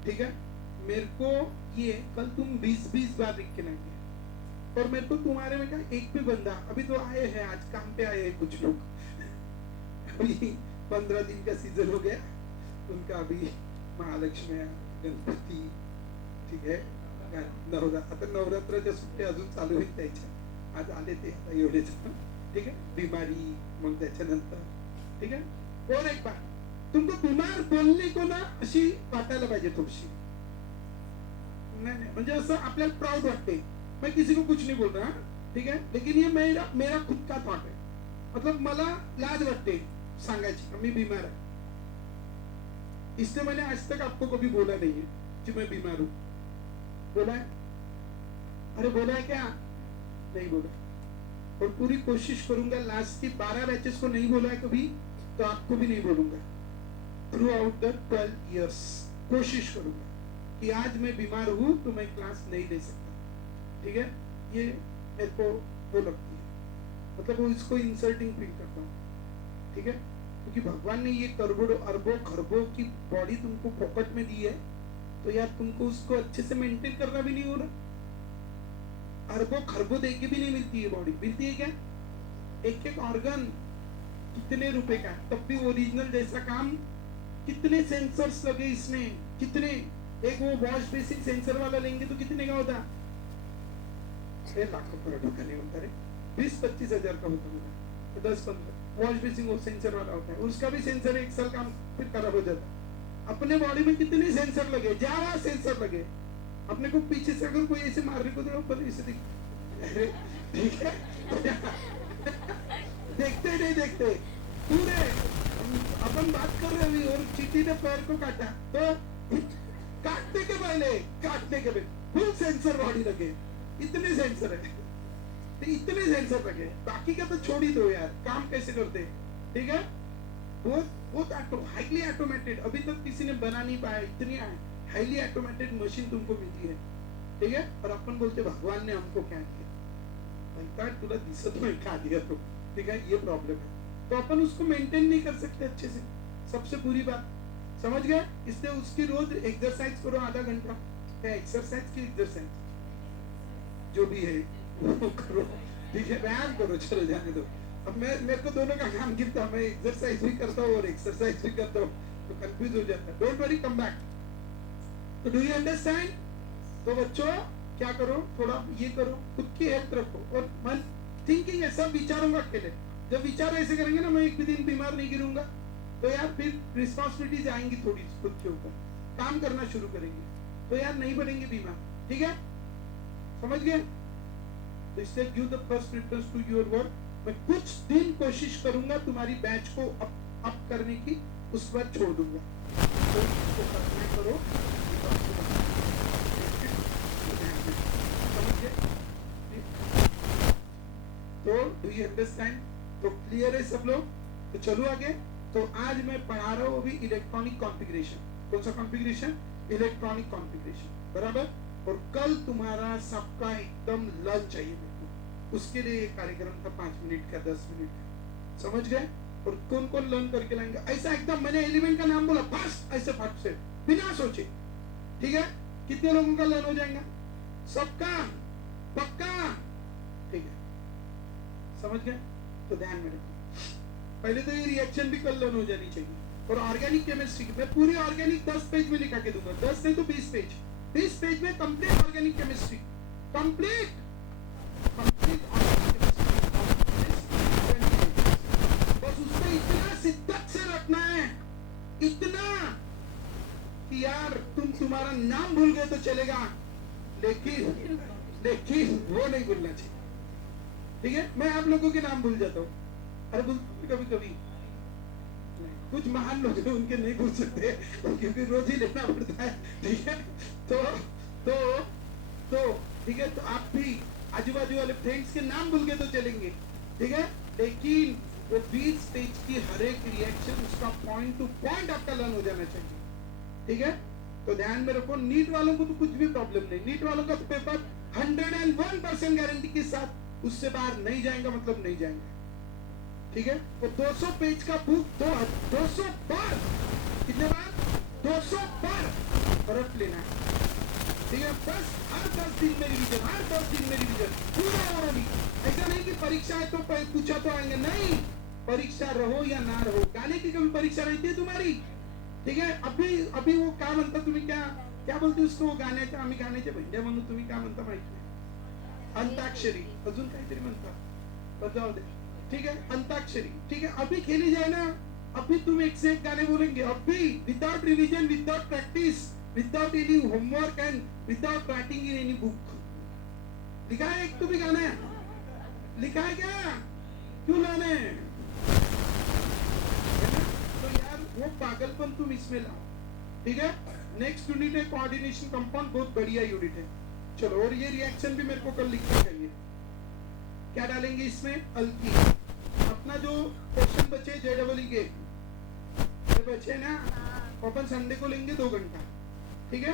ठीक है मेरे को ये कल तुम 20-20 बार लिख के लाएंगे और मेरे को तुम्हारे में क्या एक भी बंदा अभी तो आए हैं आज काम पे आए हैं कुछ लोग अभी 15 दिन का सीजन हो गया उनका अभी महालक्ष्मी गणपती ठीक है आता नवरात्राच्या सुट्ट्या अजून चालू होईल त्याच्या आज आले ते आता एवढेच ठीक है बीमारी मग त्याच्यानंतर ठीक है और एक बात तुमको बीमार बोलने को ना अशी वाटायला पाहिजे थोडीशी नहीं म्हणजे असं आपल्याला प्राउड वाटते मैं किसी को कुछ नहीं बोल रहा ठीक है लेकिन ये मेरा खुद का थॉट है मतलब मला लाज वाटते सांगायची मी बीमार है इसलिए मैंने आज तक आपको कभी बोला नहीं है कि मैं बीमार हूं बोला है अरे बोला है क्या नहीं बोला और पूरी कोशिश करूंगा लास्ट की 12 बैचेस को नहीं बोला है कभी तो आपको भी नहीं बोलूंगा थ्रू आउट द 12 इयर्स कोशिश करूंगा कि आज मैं बीमार हूं तो मैं क्लास नहीं ले सकता ठीक है ये मेरे को वो लगती है मतलब वो इसको इंसल्टिंग फील करता हूँ ठीक है क्योंकि भगवान ने ये करोड़ों अरबों खरबों की बॉडी तुमको पॉकेट में दी है तो यार तुमको उसको अच्छे से मेंटेन करना भी नहीं हो रहा अरबों खरबों देके भी नहीं मिलती है बॉडी मिलती है क्या एक ऑर्गन कितने रुपए का तब भी ओरिजिनल जैसा काम कितने सेंसर्स लगे इसमें कितने एक वो वॉश बेसिन सेंसर वाला लेंगे तो कितने का होता लाखों करोड़ों का नहीं होता रे, 20-25 हजार का होता होगा, तो 10-15 वॉश बेसिंग वो सेंसर वाला होता है, उसका भी सेंसर 1 साल काम फिर खराब हो जाता है। अपने बॉडी में कितने सेंसर लगे, ज्यादा सेंसर लगे, अपने को पीछे से अगर कोई ऐसे मारने को दे ऊपर ऐसे ठीक है देखते नहीं देखते पूरे। अपन बात कर रहे हैं और चींटी ने पैर को काटा तो काटने के पहले फुल सेंसर बॉडी लगे, इतने सेंसर है, तो इतने सेंसर लगे, बाकी का तो छोड़ ही दो यार, काम कैसे करते, ठीक है। बहुत हाईली ऑटोमेटेड, अभी तक किसी ने बना नहीं पाया, इतनी हाईली ऑटोमेटेड मशीन तुमको मिलती है, ठीक है। और अपन बोलते भगवान ने हमको क्या किया, भाई तुला दिसत नहीं खा दिया तो, ठीक है, ये प्रॉब्लम है। तो अपन उसको मेंटेन नहीं कर सकते अच्छे से, सबसे बुरी बात, समझ गए। इसलिए उसकी रोज एक्सरसाइज करो आधा घंटा, एक्सरसाइज की एक्सरसाइज जो भी है वो करो, ठीक है, व्यायाम करो, चलो जाने दो। अब मेरे को दोनों का काम गिरता, मैं एक्सरसाइज भी करता हूँ और एक्सरसाइज भी करता हूँ, तो कंफ्यूज हो जाता है। Don't worry, come back. तो डू यू अंडरस्टैंड? तो बच्चों क्या करो, थोड़ा ये करो, खुद की हेल्थ रखो, और मन थिंकिंग है सब विचारों का खेल है। जब विचार ऐसे करेंगे ना, मैं एक भी दिन बीमार नहीं गिरूंगा, तो यार फिर रिस्पॉन्सिबिलिटीज आएंगी थोड़ी खुद के ऊपर, काम करना शुरू करेंगे, तो यार नहीं पड़ेंगे बीमार, ठीक है, समझ गए। तो इससे give the first preference to your work. मैं कुछ दिन कोशिश करूंगा तुम्हारी बैच को अप करने की, उसके बाद छोड़ दूंगा, तो इसको करना करो, समझ गए। तो डू यू अंडरस्टैंड? तो क्लियर है सब लोग? तो चलो आगे। तो आज मैं पढ़ा रहा हूँ अभी इलेक्ट्रॉनिक कॉन्फ़िगरेशन। कौन सा कॉन्फ़िगरेशन? इलेक्ट्रॉनिक कॉन्फ़िगरेशन, बराबर। और कल तुम्हारा सबका एकदम लर्न चाहिए मेरे को, उसके लिए एक कार्यक्रम था 5 मिनट का, 10 मिनट का, समझ गए। और कौन कौन लर्न करके लाएंगे ऐसा एकदम, मैंने एलिमेंट का नाम बोला फास्ट, ऐसे फट से बिना सोचे, ठीक है। कितने लोगों का लर्न हो जाएगा? सबका, पक्का, ठीक है, समझ गए। तो ध्यान में रखो, पहले तो ये रिएक्शन भी कल लर्न हो जानी चाहिए। और ऑर्गेनिक केमिस्ट्री मैं पूरी ऑर्गेनिक 10 पेज में लिखा के दूंगा, 10 नहीं तो 20 पेज, 20 पेज में complete organic chemistry, complete organic chemistry. बस उसको इतना शिद्दत से रखना है, इतना कि यार तुम्हारा नाम भूल गए तो चलेगा, लेकिन वो नहीं भूलना चाहिए, ठीक है। मैं आप लोगों के नाम भूल जाता हूँ, अरे कभी कभी कुछ महान लोग हैं उनके नहीं भूल सकते क्योंकि रोज ही लेना पड़ता है, ठीक है। तो ठीक है, तो आप भी आजू बाजू वाले फ्रेंड्स के नाम भूल गए तो चलेंगे, ठीक है। लेकिन वो 20 पेज की हर एक रिएक्शन, उसका पॉइंट टू पॉइंट आपका लर्न हो जाना चाहिए, ठीक है। तो ध्यान में रखो, नीट वालों को तो कुछ भी प्रॉब्लम नहीं, नीट वालों का पेपर 101% गारंटी के साथ उससे बाहर नहीं जाएगा, मतलब नहीं जाएंगे, ठीक है। तो 200 पेज का बुक 200 बार, कितने बार? 200 बार पढ़ लेना है, ठीक है। बस हर 10 दिन में रिवीजन, हर 10 दिन में रिवीजन पूरा ओरली। ऐसा नहीं कि परीक्षा है तो पूछा तो आएंगे, नहीं, परीक्षा रहो या ना रहो, गाने की कभी परीक्षा रहती है तुम्हारी, ठीक है। अभी वो क्या म्हणता, तुम्ही क्या बोलते उसको, वो गाण्याच्या, आम्ही गाण्याच्या भेंड्या म्हणून, तुम्ही क्या म्हणता माहिती नाही, अंताक्षरी, अजून काहीतरी म्हणतात, बजाव दे, ठीक है, अंताक्षरी, ठीक है। अभी खेली जाए ना, अभी तुम एक से एक गाने बोलेंगे, अभी without revision, without practice, without any homework and without writing in any book. लिखा है एक तो भी गाना है, लिखा है क्या? क्यों लाने? तो यार वो पागलपन तुम इसमें लाओ, ठीक है। नेक्स्ट यूनिट है कोऑर्डिनेशन कंपाउंड, बहुत बढ़िया यूनिट है। चलो, और ये रिएक्शन भी मेरे को कल लिखना चाहिए। क्या डालेंगे इसमें? अल्कीन। अपना जो क्वेश्चन बचे JEE के बचे ना, अपन संडे को लेंगे 2 घंटा, ठीक है।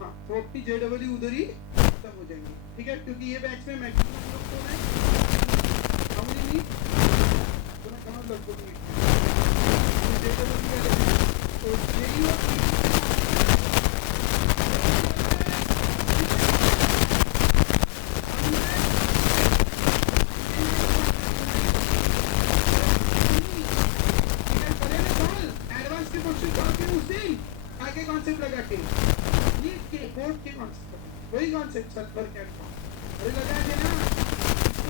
हाँ, तो अपनी JEE उधर ही खत्म हो जाएंगे, ठीक है। क्योंकि ये बैच में मैक्सिमम लोग कौन है, कॉन्सेप्ट लगा के नीट के बोर्ड के कॉन्सेप्ट, वही कॉन्सेप्ट सल्फर कैल्शियम, अरे लगा के ना,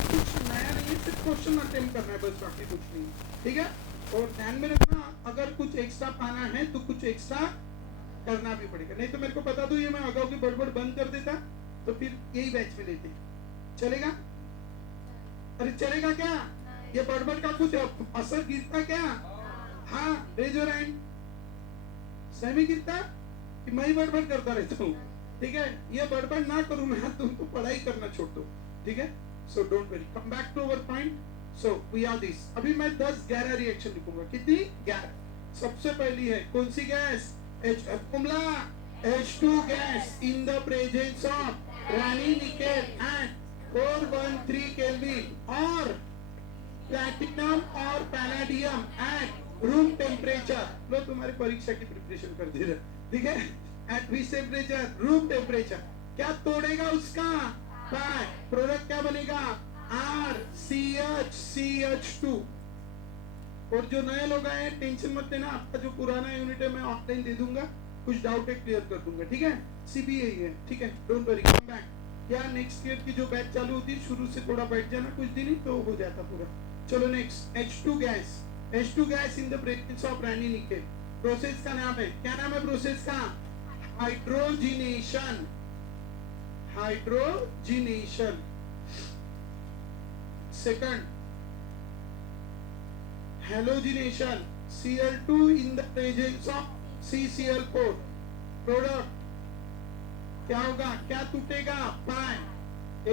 कुछ नया नहीं है, सिर्फ क्वेश्चन अटेम्प्ट करना है बस, बाकी कुछ नहीं, ठीक है। और ध्यान में रखना, अगर कुछ एक्स्ट्रा पाना है तो कुछ एक्स्ट्रा करना भी पड़ेगा, नहीं तो मेरे को बता दो, ये मैं अगाऊ की बड़बड़ बंद कर देता तो फिर यही बैच में लेते। चलेगा? अरे चलेगा क्या? ये बड़बड़ का कुछ असर गिरता क्या? हाँ, रेज योर हैंड। सही गिरता कि मैं ही बड़बड़ करता रहता हूँ, ठीक है। ये बड़बड़ ना करूँ मैं, तुमको पढ़ाई करना छोड़ दो, ठीक है। So don't worry, come back to our point. So we are this, अभी मैं 10-11 रिएक्शन लिखूंगा। कितनी? 11। सबसे पहली है कौन सी गैस? कुमला H2 gas in the presence of Raney nickel at 413 kelvin और प्लैटिनम और पैलेडियम एट रूम टेम्परेचर। लो तुम्हारी परीक्षा की प्रिपरेशन कर दे रहा, ठीक है। At which temperature? Room temperature. क्या तोड़ेगा उसका? प्रोडक्ट क्या बनेगा? RCH2। और जो नए लोग आए हैं टेंशन मत लेना, आपका जो पुराना यूनिट है मैं ऑफलाइन दे दूंगा, कुछ डाउट है क्लियर कर दूंगा, ठीक है। CBA है, ठीक है, डोंट वरी, कम बैक। या नेक्स्ट ईयर की जो बैच चालू होती है शुरू से थोड़ा बैठ जाना कुछ दिन ही तो हो जाता पूरा। चलो next, H2 gas in the presence of Raney nickel. Process का नाम है, क्या नाम है प्रोसेस का? Hydrogenation. Second, halogenation. Cl2 in the presence of CCl4। Product क्या होगा? क्या टूटेगा? पाई।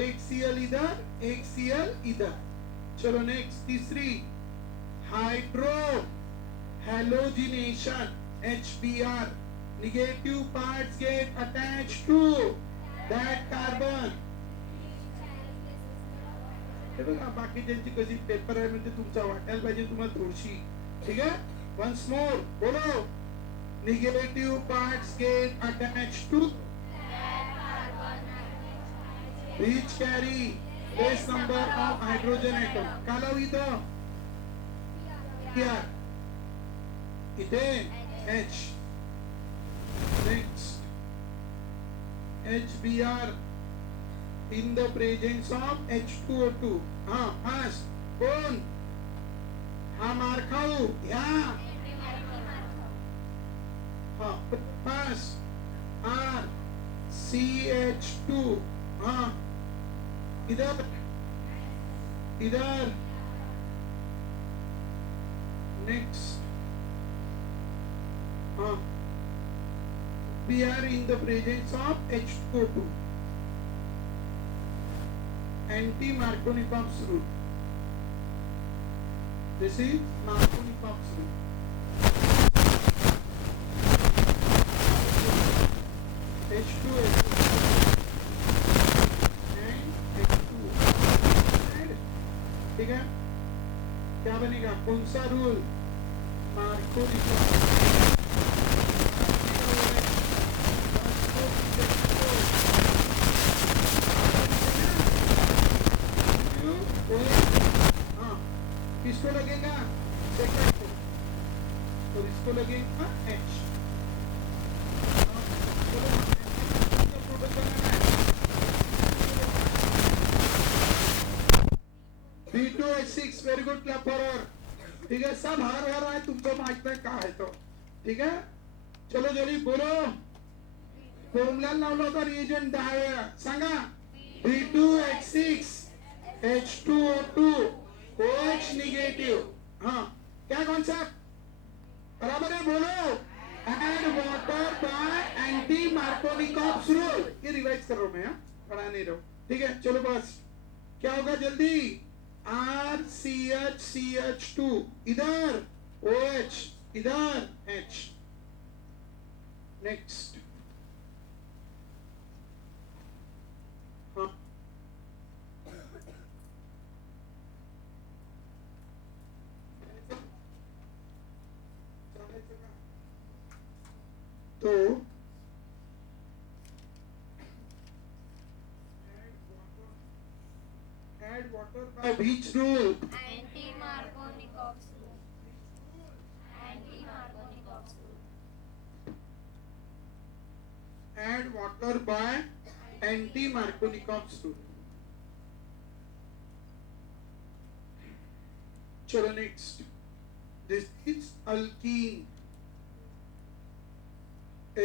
एक Cl इधर, एक Cl इधर। चलो नेक्स्ट, तीसरी, hydro halogenation, HBr। Negative parts get attached to that carbon। हे बघा, बाकी ज्यांची कशी पेपर आहे म्हणजे तुमचा वाटायला पाहिजे तुम्हाला थोडीशी, ठीक है। वंस मोर बोलो, negative parts get attached to which carry less number of hydrogen atom। कालाव इथं here, इथे H। next, HBr in the presence of H2O2। हाँ, पास कौन? हाँ, मार्काऊ, या हाँ, पास RCH2। हाँ, इधर नेक्स्ट, हाँ, we are in the presence of H2O2। Anti-Markovnikov's rule। This is Markovnikov's rule। H2O2 and H2O, ठीक है। क्या बनेगा? कौन सा रूल? मार्कोनिकॉव। किसको लगेगा? सेकंड को, तो इसको लगेगा H। B2H6, very good, clap for her, ठीक है। सब हार रहा है, तुमको माहित नाही का है तो, ठीक है। चलो जल्दी बोलो, फॉर्म्युला लावला होता रिएजंट 10 वेळा, सांगा। B2H6 H2O2 OH negative. हाँ, क्या कॉन्सेप्ट? बराबर है, बोलो। Add water by anti Markovnikov's rule. ये रिवाइज कर रहा हूं मैं, पढ़ा नहीं रहा हूं, ठीक है। चलो बस, क्या होगा जल्दी? RCH2 इधर, OH इधर, H। नेक्स्ट, हाँ, तो add water by which rule? Anti-Markovnikov's rule. Add water by anti-Markovnikov's rule। चलो next, this is alkyne,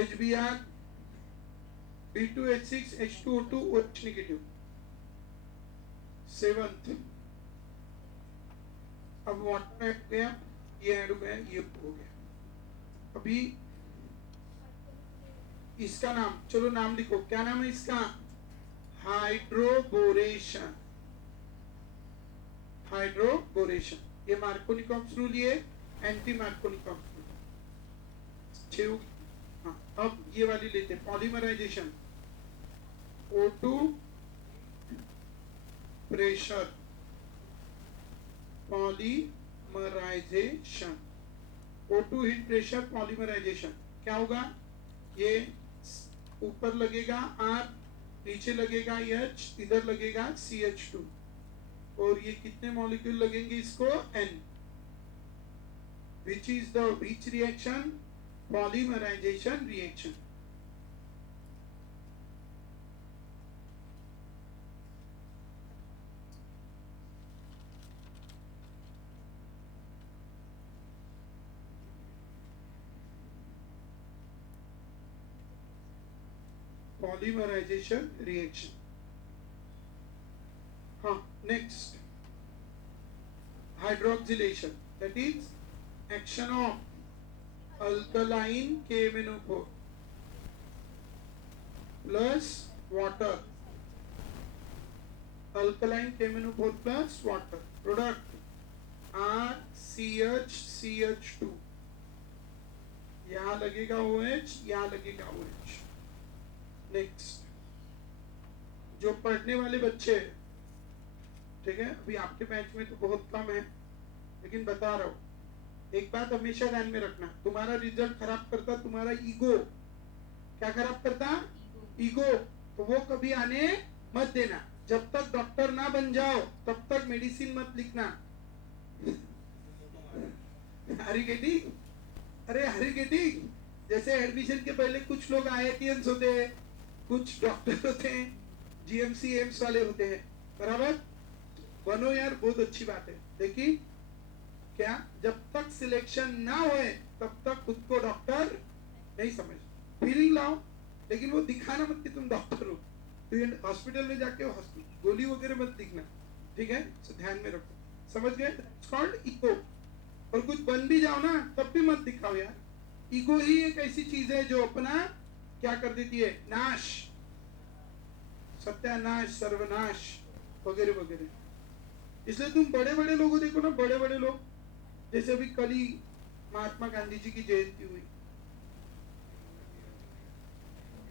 HBr, B2H6, H2O2, OH negative. Seventh, अब वाटर ऐड हो गया, ये ऐड हो गया, ये हो गया। अभी इसका नाम, चलो नाम लिखो, क्या नाम है इसका? हाइड्रोबोरेशन। हाइड्रोबोरेशन, ये मार्कोनिकॉफ रूल, ये एंटी मार्कोनिकॉफ रूल। हाँ, अब ये वाली लेते हैं, polymerization, O2 pressure, polymerization, O2 heat pressure, polymerization. क्या होगा? ये ऊपर लगेगा R, नीचे लगेगा H, इधर लगेगा CH2, और ये कितने मॉलिक्यूल लगेंगे इसको? N। Which is the which reaction? Polymerisation reaction. Polymerization reaction. Next, hydroxylation, that is action of alkaline KMnO4 plus water. Alkaline KMnO4 plus water. Product RCH, CH2. यहाँ लगेगा OH, यहाँ लगेगा OH। नेक्स्ट, जो पढ़ने वाले बच्चे, ठीक है, अभी आपके बैच में तो बहुत कम है, लेकिन बता रहा हूं, एक बात हमेशा ध्यान में रखना, तुम्हारा रिजल्ट खराब करता तुम्हारा ईगो। क्या खराब करता? ईगो। तो वो कभी आने मत देना। जब तक डॉक्टर ना बन जाओ तब तक मेडिसिन मत लिखना। हरी गेटिंग, अरे हरी गेटिंग, जैसे एडमिशन के पहले कुछ लोग IITians होते हैं, कुछ डॉक्टर होते हैं, GMC एम्स वाले होते हैं, बराबर? बनो यार, बहुत अच्छी बात है, लेकिन क्या, जब तक सिलेक्शन ना होए तब तक खुद को डॉक्टर नहीं समझ। फीलिंग लाओ, लेकिन वो दिखाना मत कि तुम डॉक्टर हो। तो ये हॉस्पिटल में जाके गोली वगैरह मत दिखना, ठीक है? तो ध्यान में रखो, समझ गए? It's called ego. और कुछ बन भी जाओ ना तब भी मत दिखाओ यार। ईगो ही एक ऐसी चीज है जो अपना क्या कर देती है? नाश, सत्यानाश, सर्वनाश वगैरह वगैरह। इसलिए तुम बड़े बड़े लोगों देखो ना, बड़े बड़े लोग, जैसे अभी कल ही महात्मा गांधी जी की जयंती हुई,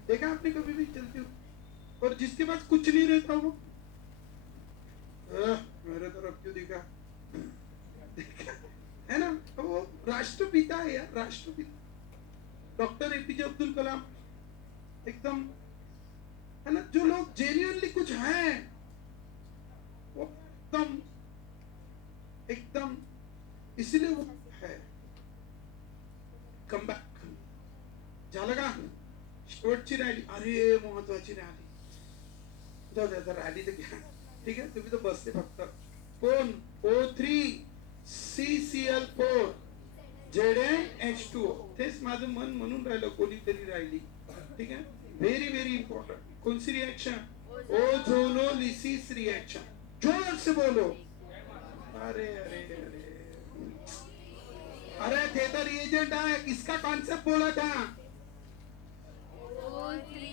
देखा आपने कभी भी चलती हुई? और जिसके पास कुछ नहीं रहता वो मेरे तरफ क्यों दिखा? देखा है ना, तो वो राष्ट्रपिता है यार, राष्ट्रपिता डॉक्टर APJ अब्दुल कलाम, एकदम, है ना? जो लोग जेन्युइनली कुछ हैं वो एकदम एकदम, इसीलिए वो है। कम बॅक झालं का? शेवटची रॅली, अरे महत्वाची रॅली, जाऊ दे आता, रॅली तर घ्या, ठीक आहे? तुम्ही तर बसते फक्त। कोण? O3CCl4 ZnH2O, तेच माझं मन म्हणून राहिलं कोणीतरी राहिली, ठीक आहे? Very very important. कौन सी रिएक्शन? ओझोनोलिसिस रिएक्शन। जोर से बोलो। अरे अरे अरे अरे, थे तो रिएजेंट है, इसका कॉन्सेप्ट बोला था,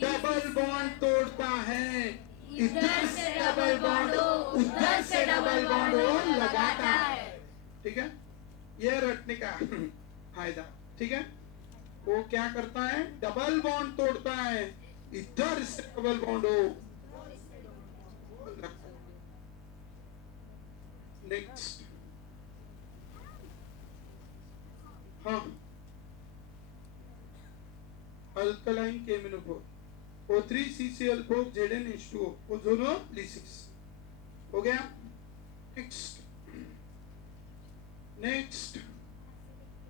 डबल बॉन्ड तोड़ता है, इधर से डबल बॉन्ड, उधर से डबल बॉन्ड लगाता है, ठीक है? ये रटने का फायदा, ठीक है? वो क्या करता है? डबल बॉन्ड तोड़ता है, इधर से डबल बॉन्ड हो। नेक्स्ट, हाँ, अल्कलाइन KMnO4, O3CCl4 ZnH2O, ओझोनोलिसिस हो गया। Next, next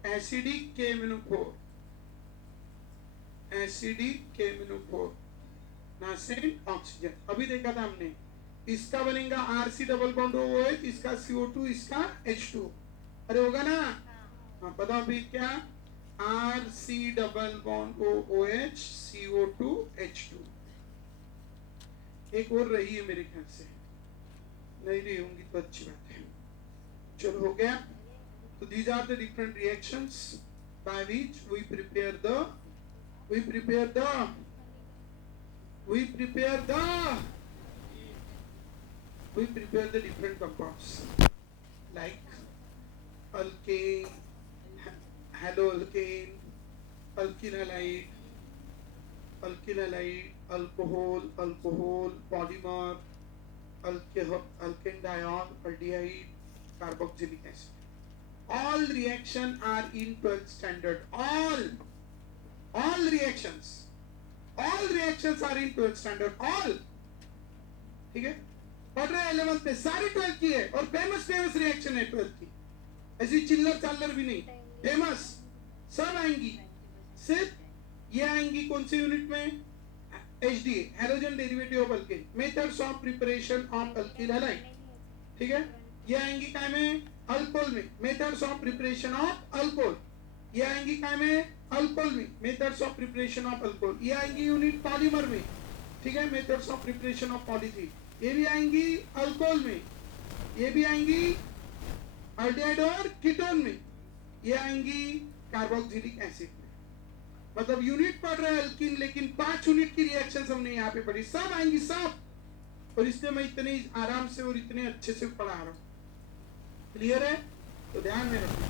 acidic KMnO4, acidic KMnO4 nascent oxygen. अभी देखा था हमने, इसका बनेगा RC डबल बॉन्ड OH, इसका CO2, इसका H2, अरे होगा ना? हाँ। हाँ बताओ फिर क्या? RC double bond OOH CO2H2। एक और रही है मेरे ख्याल से, नहीं रही होंगी तो अच्छी बात है। चलो हो गया। तो these are the different reactions by which we prepare the we prepare the we prepare the we prepare the different compounds like alkane, haloalkane, alkyl halide, alcohol, polymer, alkene aldehyde, carboxylic acid. All reaction are in 12th standard. All reactions are in 12th standard. All. ठीक है? पढ़ रहे हैं 11th में, सारी 12th की है और फेमस रिएक्शन है 12th की, ऐसी चिल्लर चाल्लर भी नहीं, फेमस सब आएंगी। सिर्फ ये आएंगी कौन से यूनिट में? HDA, halogen derivative of alkane, methods of preparation of alkyl halide. ठीक है? ये आएंगी काय में? अल्कोहल में, methods of preparation of alcohol. ये आएंगी काय में? अल्कोहल में, methods of preparation of alcohol. ये आएंगी यूनिट पॉलीमर में, ठीक है, methods of preparation of polythene. ये भी आएंगी अल्कोहल में, ये भी आएंगी अल्डिहाइड और कीटोन में, ये आएंगी कार्बोक्सिलिक एसिड में। मतलब यूनिट पढ़ रहे हैं अल्कीन, लेकिन 5 यूनिट की रिएक्शंस हमने यहाँ पे पढ़ी, सब आएंगी सब। और इसलिए मैं इतने आराम से और इतने अच्छे से पढ़ा रहा हूँ। क्लियर है? तो ध्यान में रखो,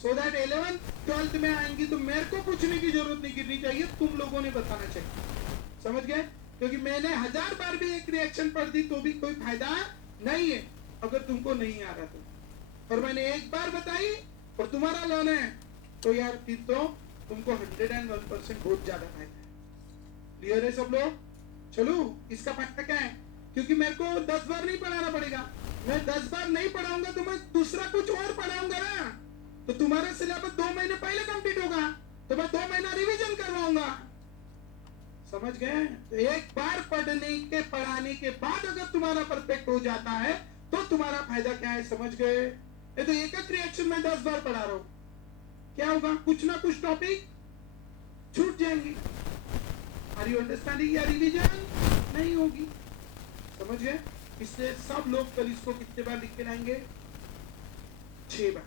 सो दैट 11th 12th में आएंगी तो मेरे को पूछने की जरूरत नहीं गिरनी चाहिए, तुम लोगों ने बताना चाहिए। समझ गए? क्योंकि मैंने 1000 बार भी एक रिएक्शन पढ़ दी तो भी कोई फायदा नहीं है अगर तुमको नहीं आ रहा तो। और मैंने एक बार बताई और तुम्हारा लर्न है तो यार फिर तो तुमको 101% बहुत ज्यादा फायदा है। क्लियर है सब लोग? चलो, इसका फायदा क्या है? क्योंकि मेरे को 10 बार नहीं पढ़ाना पड़ेगा। मैं 10 बार नहीं पढ़ाऊंगा तो मैं दूसरा कुछ और पढ़ाऊंगा ना, तो तुम्हारा सिलेबस 2 महीने पहले कंप्लीट होगा, तो मैं 2 महीना रिवीजन करवाऊंगा। समझ गए? तो एक बार पढ़ाने के बाद अगर तुम्हारा परफेक्ट हो जाता है तो तुम्हारा फायदा क्या है? समझ गए? ये तो एक एक रिएक्शन में 10 बार पढ़ा रहा हूं, क्या होगा? कुछ ना कुछ टॉपिक छूट जाएंगे। Are you understanding? या रिवीजन नहीं होगी। समझ गए? इसलिए सब लोग कल इसको कितने बार लिख के लाएंगे? 6 बार।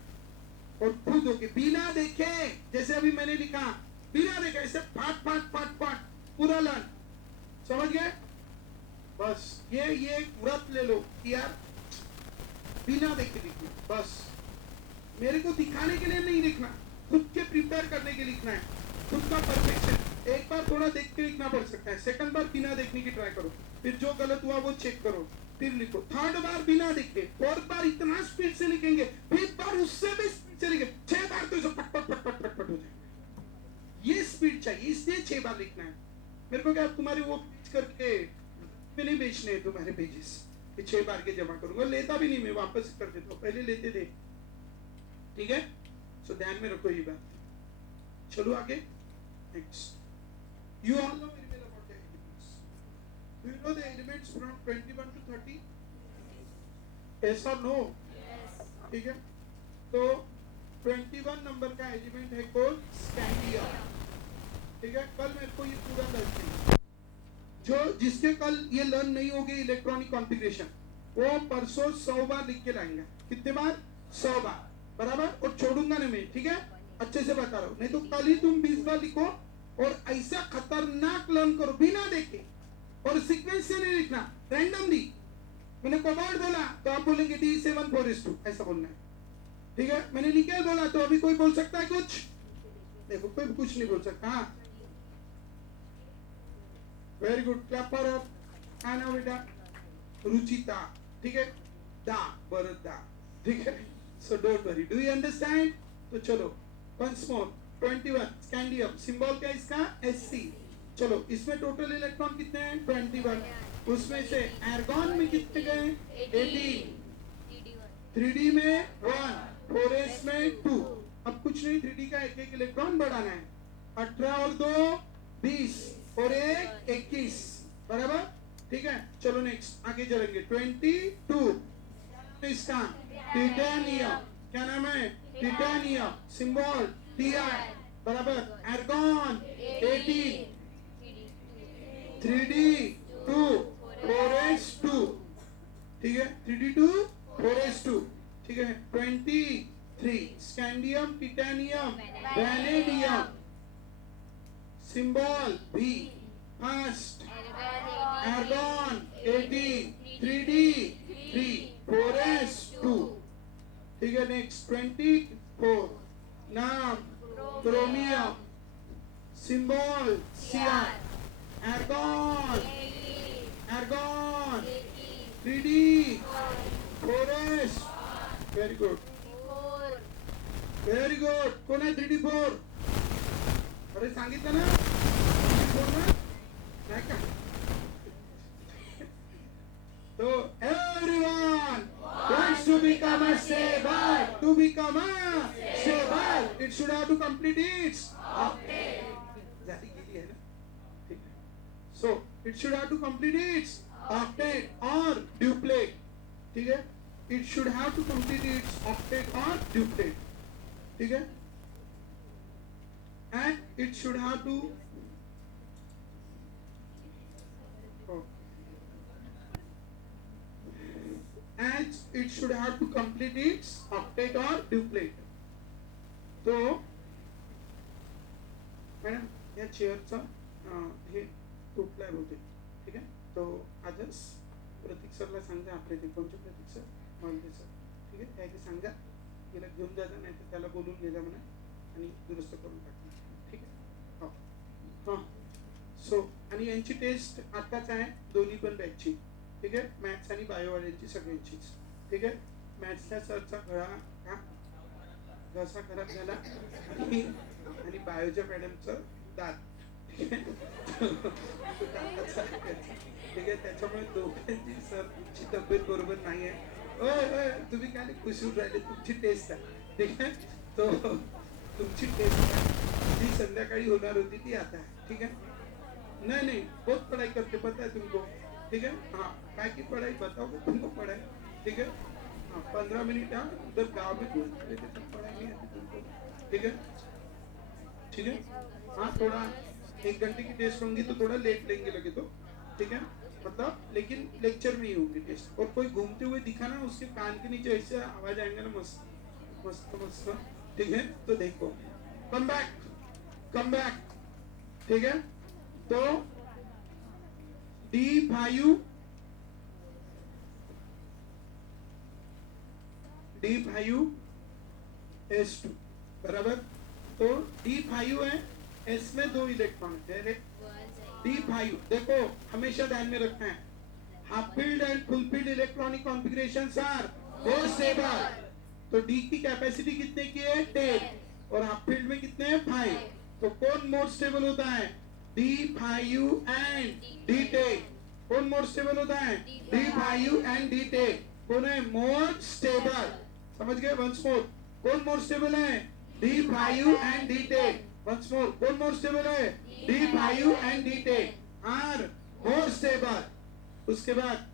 और खुद होके बिना देखे, जैसे अभी मैंने लिखा, बिना देखे ऐसे फाट फाट फाट फाट पूरा लर्न। समझ गए? बस ये एक व्रत ले लो कि यार बिना देखे लिखना, बस मेरे को दिखाने के लिए नहीं लिखना, खुद के प्रिपेयर करने के लिखना है, खुद का परफेक्शन। एक बार थोड़ा देख के लिखना पड़ सकता है, सेकंड बार बिना देखने की ट्राई करो, फिर जो गलत हुआ वो चेक करो, फिर लिखो। थर्ड बार बिना देखे, फोर्थ बार इतना स्पीड से लिखेंगे, फिफ्थ बार उससे भी स्पीड से लिखेंगे, 6 बार तो पट पट पट पट पट पट हो जाएगा। ये स्पीड चाहिए, इसलिए 6 बार लिखना है। मेरे को क्या तुम्हारे वो पेज करके में नहीं बेचने हैं तुम्हारे पेजेस, 6 बार के जमा करूंगा, लेता भी नहीं, मैं वापस कर देता हूँ, पहले लेते थे। ठीक है? सो ध्यान में रखो ये बात। चलो आगे, next. You all know very well about the elements. Do you know the elements from 21 to 30? Yes और नो? ठीक है? तो 21 नंबर का एलिमेंट है कौन? स्कैंडियम। ठीक है? कल मेरे को ये पूरा लर्न चाहिए। जो जिसके कल ये लर्न नहीं होगी इलेक्ट्रॉनिक कॉन्फ़िगरेशन, वो परसों 100 बार लिख के लाएंगे। कितने बार? 100 बार, बराबर? और छोड़ूंगा नहीं मैं, ठीक है? अच्छे से बता रहा हूँ, नहीं तो कल ही तुम 20 बार लिखो और ऐसा खतरनाक लर्न करो बिना देखे, और सीक्वेंस से नहीं लिखना, रैंडमली। मैंने कोबाल्ट बोला तो आप बोलेंगे D742, ऐसा बोलना है। ठीक है? मैंने निकेल बोला तो अभी कोई बोल सकता है कुछ? देखो कोई कुछ नहीं बोल सकता। हाँ, वेरी गुड, क्लैप फॉर आना बेटा। रुचिता, ठीक है? दा बरदा, ठीक है? So don't worry, do you understand? तो चलो वंस मोर, 21 स्कैंडियम, सिंबल क्या इसका? Sc। चलो इसमें टोटल इलेक्ट्रॉन कितने हैं? 21। उसमें से एर्गॉन में कितने गए? 18। 3d में 1, 4s में 2। अब कुछ नहीं, 3d का एक एक इलेक्ट्रॉन बढ़ाना है। 18 और 2 20 और 1 21, बराबर? ठीक है? चलो नेक्स्ट आगे चलेंगे। 22 इसका टिटेनियम, क्या नाम है? टिटेनियम सिंबल Ti बराबर एर्गॉन 18 3D2 4s2 ठीक है 3D2 4s2 ठीक है 23 scandium titanium vanadium symbol V first argon 18 3D3 4s2 ठीक है नेक्स्ट 24 नाम chromium symbol Cr argon 3D 4s very good कोण आहे 3D4 अरे सांगितलं ना 3D4 ना नाही का तो everyone wants to become a stable. To become a stable, it should have to complete its octet. झाली गेली आहे ना ठीक आहे so it should have to complete its octet or duplet ठीक है it should have to complete its octet or duplet ठीक है and it should have to and it should have to complete its octet or duplet तो madam या चेअरचा हे तुटलाय बोलते ठीक आहे तो आजच प्रतीक सरला सांगा आपले ते कोणते प्रतीक सर मालते सर ठीक आहे त्याला सांगा तिला घेऊन जायचं नाही तर त्याला बोलून घ्या म्हणा आणि दुरुस्त करून टाका ठीक आहे हां सो आणि यांची टेस्ट आताच आहे दोन्ही पण बॅचची ठीक आहे मॅथ्स आणि बायोवाल्यांची सगळ्यांचीच ठीक आहे मॅथ्सच्या सरचा गळा घसा खराब झाला आणि बायोच्या मॅडमचं दात ठीक आहे ठीक आहे त्याच्यामुळे दोघांची सरची तब्येत बरोबर नाही आहे तुम्ही काय खुश होऊन राहिले तुमची टेस्ट आहे ठीक आहे तो तुमची टेस्ट आहे जी संध्याकाळी होणार होती ती आता आहे ठीक आहे नहीं नहीं बहुत पढ़ाई करते पता है तुमको ठीक है हाँ काय की पढ़ाई बताओ तुमको पढ़ाई ठीक है हाँ 15 मिनट हाँ उधर गाँव में कोई पढ़ाई नहीं आती तुमको ठीक है हाँ थोड़ा 1 घंटे की टेस्ट होंगी तो थोड़ा लेट लेंगे लगे तो ठीक है मतलब लेकिन लेक्चर में ही होंगी टेस्ट और कोई घूमते हुए दिखा ना उसके कान के नीचे ऐसे आवाज आएंगे ना मस्त मस्त मस्त ठीक है तो देखो कम बैक ठीक है तो D5 S2 बराबर तो D5 है S में 2 इलेक्ट्रॉन है D5 देखो हमेशा ध्यान में रखना है half filled and full filled electronic configurations are more stable तो D की कैपेसिटी कितने की है 10 और हाफ फील्ड में कितने हैं 5 तो कौन मोर स्टेबल होता है D5 एंड D10 कौन मोर स्टेबल होता है D5 एंड D10 कौन है मोर स्टेबल समझ गए वंस मोर कौन मोर स्टेबल है D5 and D10 once more कौन मोर स्टेबल है D5 and D10 are more stable उसके बाद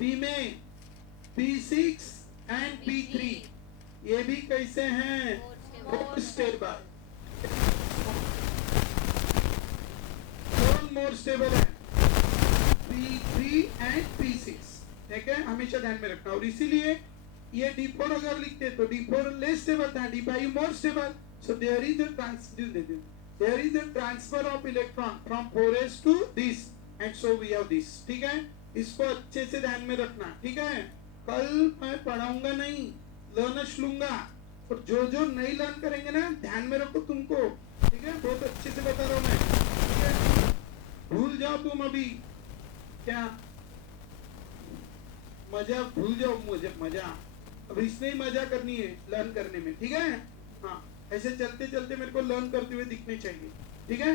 P में P6 एंड P3 ये भी कैसे हैं मोर स्टेबल मोर स्टेबल है P3 एंड P6 ठीक है हमेशा ध्यान में रखना और इसीलिए ये D4 अगर लिखते तो D4 लेस स्टेबल था D5 more stable so there is a transfer of electron from 4s to this and so we have this ठीक है इसको अच्छे से ध्यान में रखना ठीक है कल मैं पढ़ाऊंगा नहीं लर्नर्स लूंगा और जो जो नहीं लर्न करेंगे ना ध्यान में रखो तुमको ठीक है बहुत अच्छे से बता रहा हूँ मैं ठीक है भूल जाओ तुम अभी क्या मजा भूल जाओ मुझे मजा अब इसमें ही मजा करनी है लर्न करने में ठीक है हाँ ऐसे चलते चलते मेरे को लर्न करते हुए दिखने चाहिए ठीक है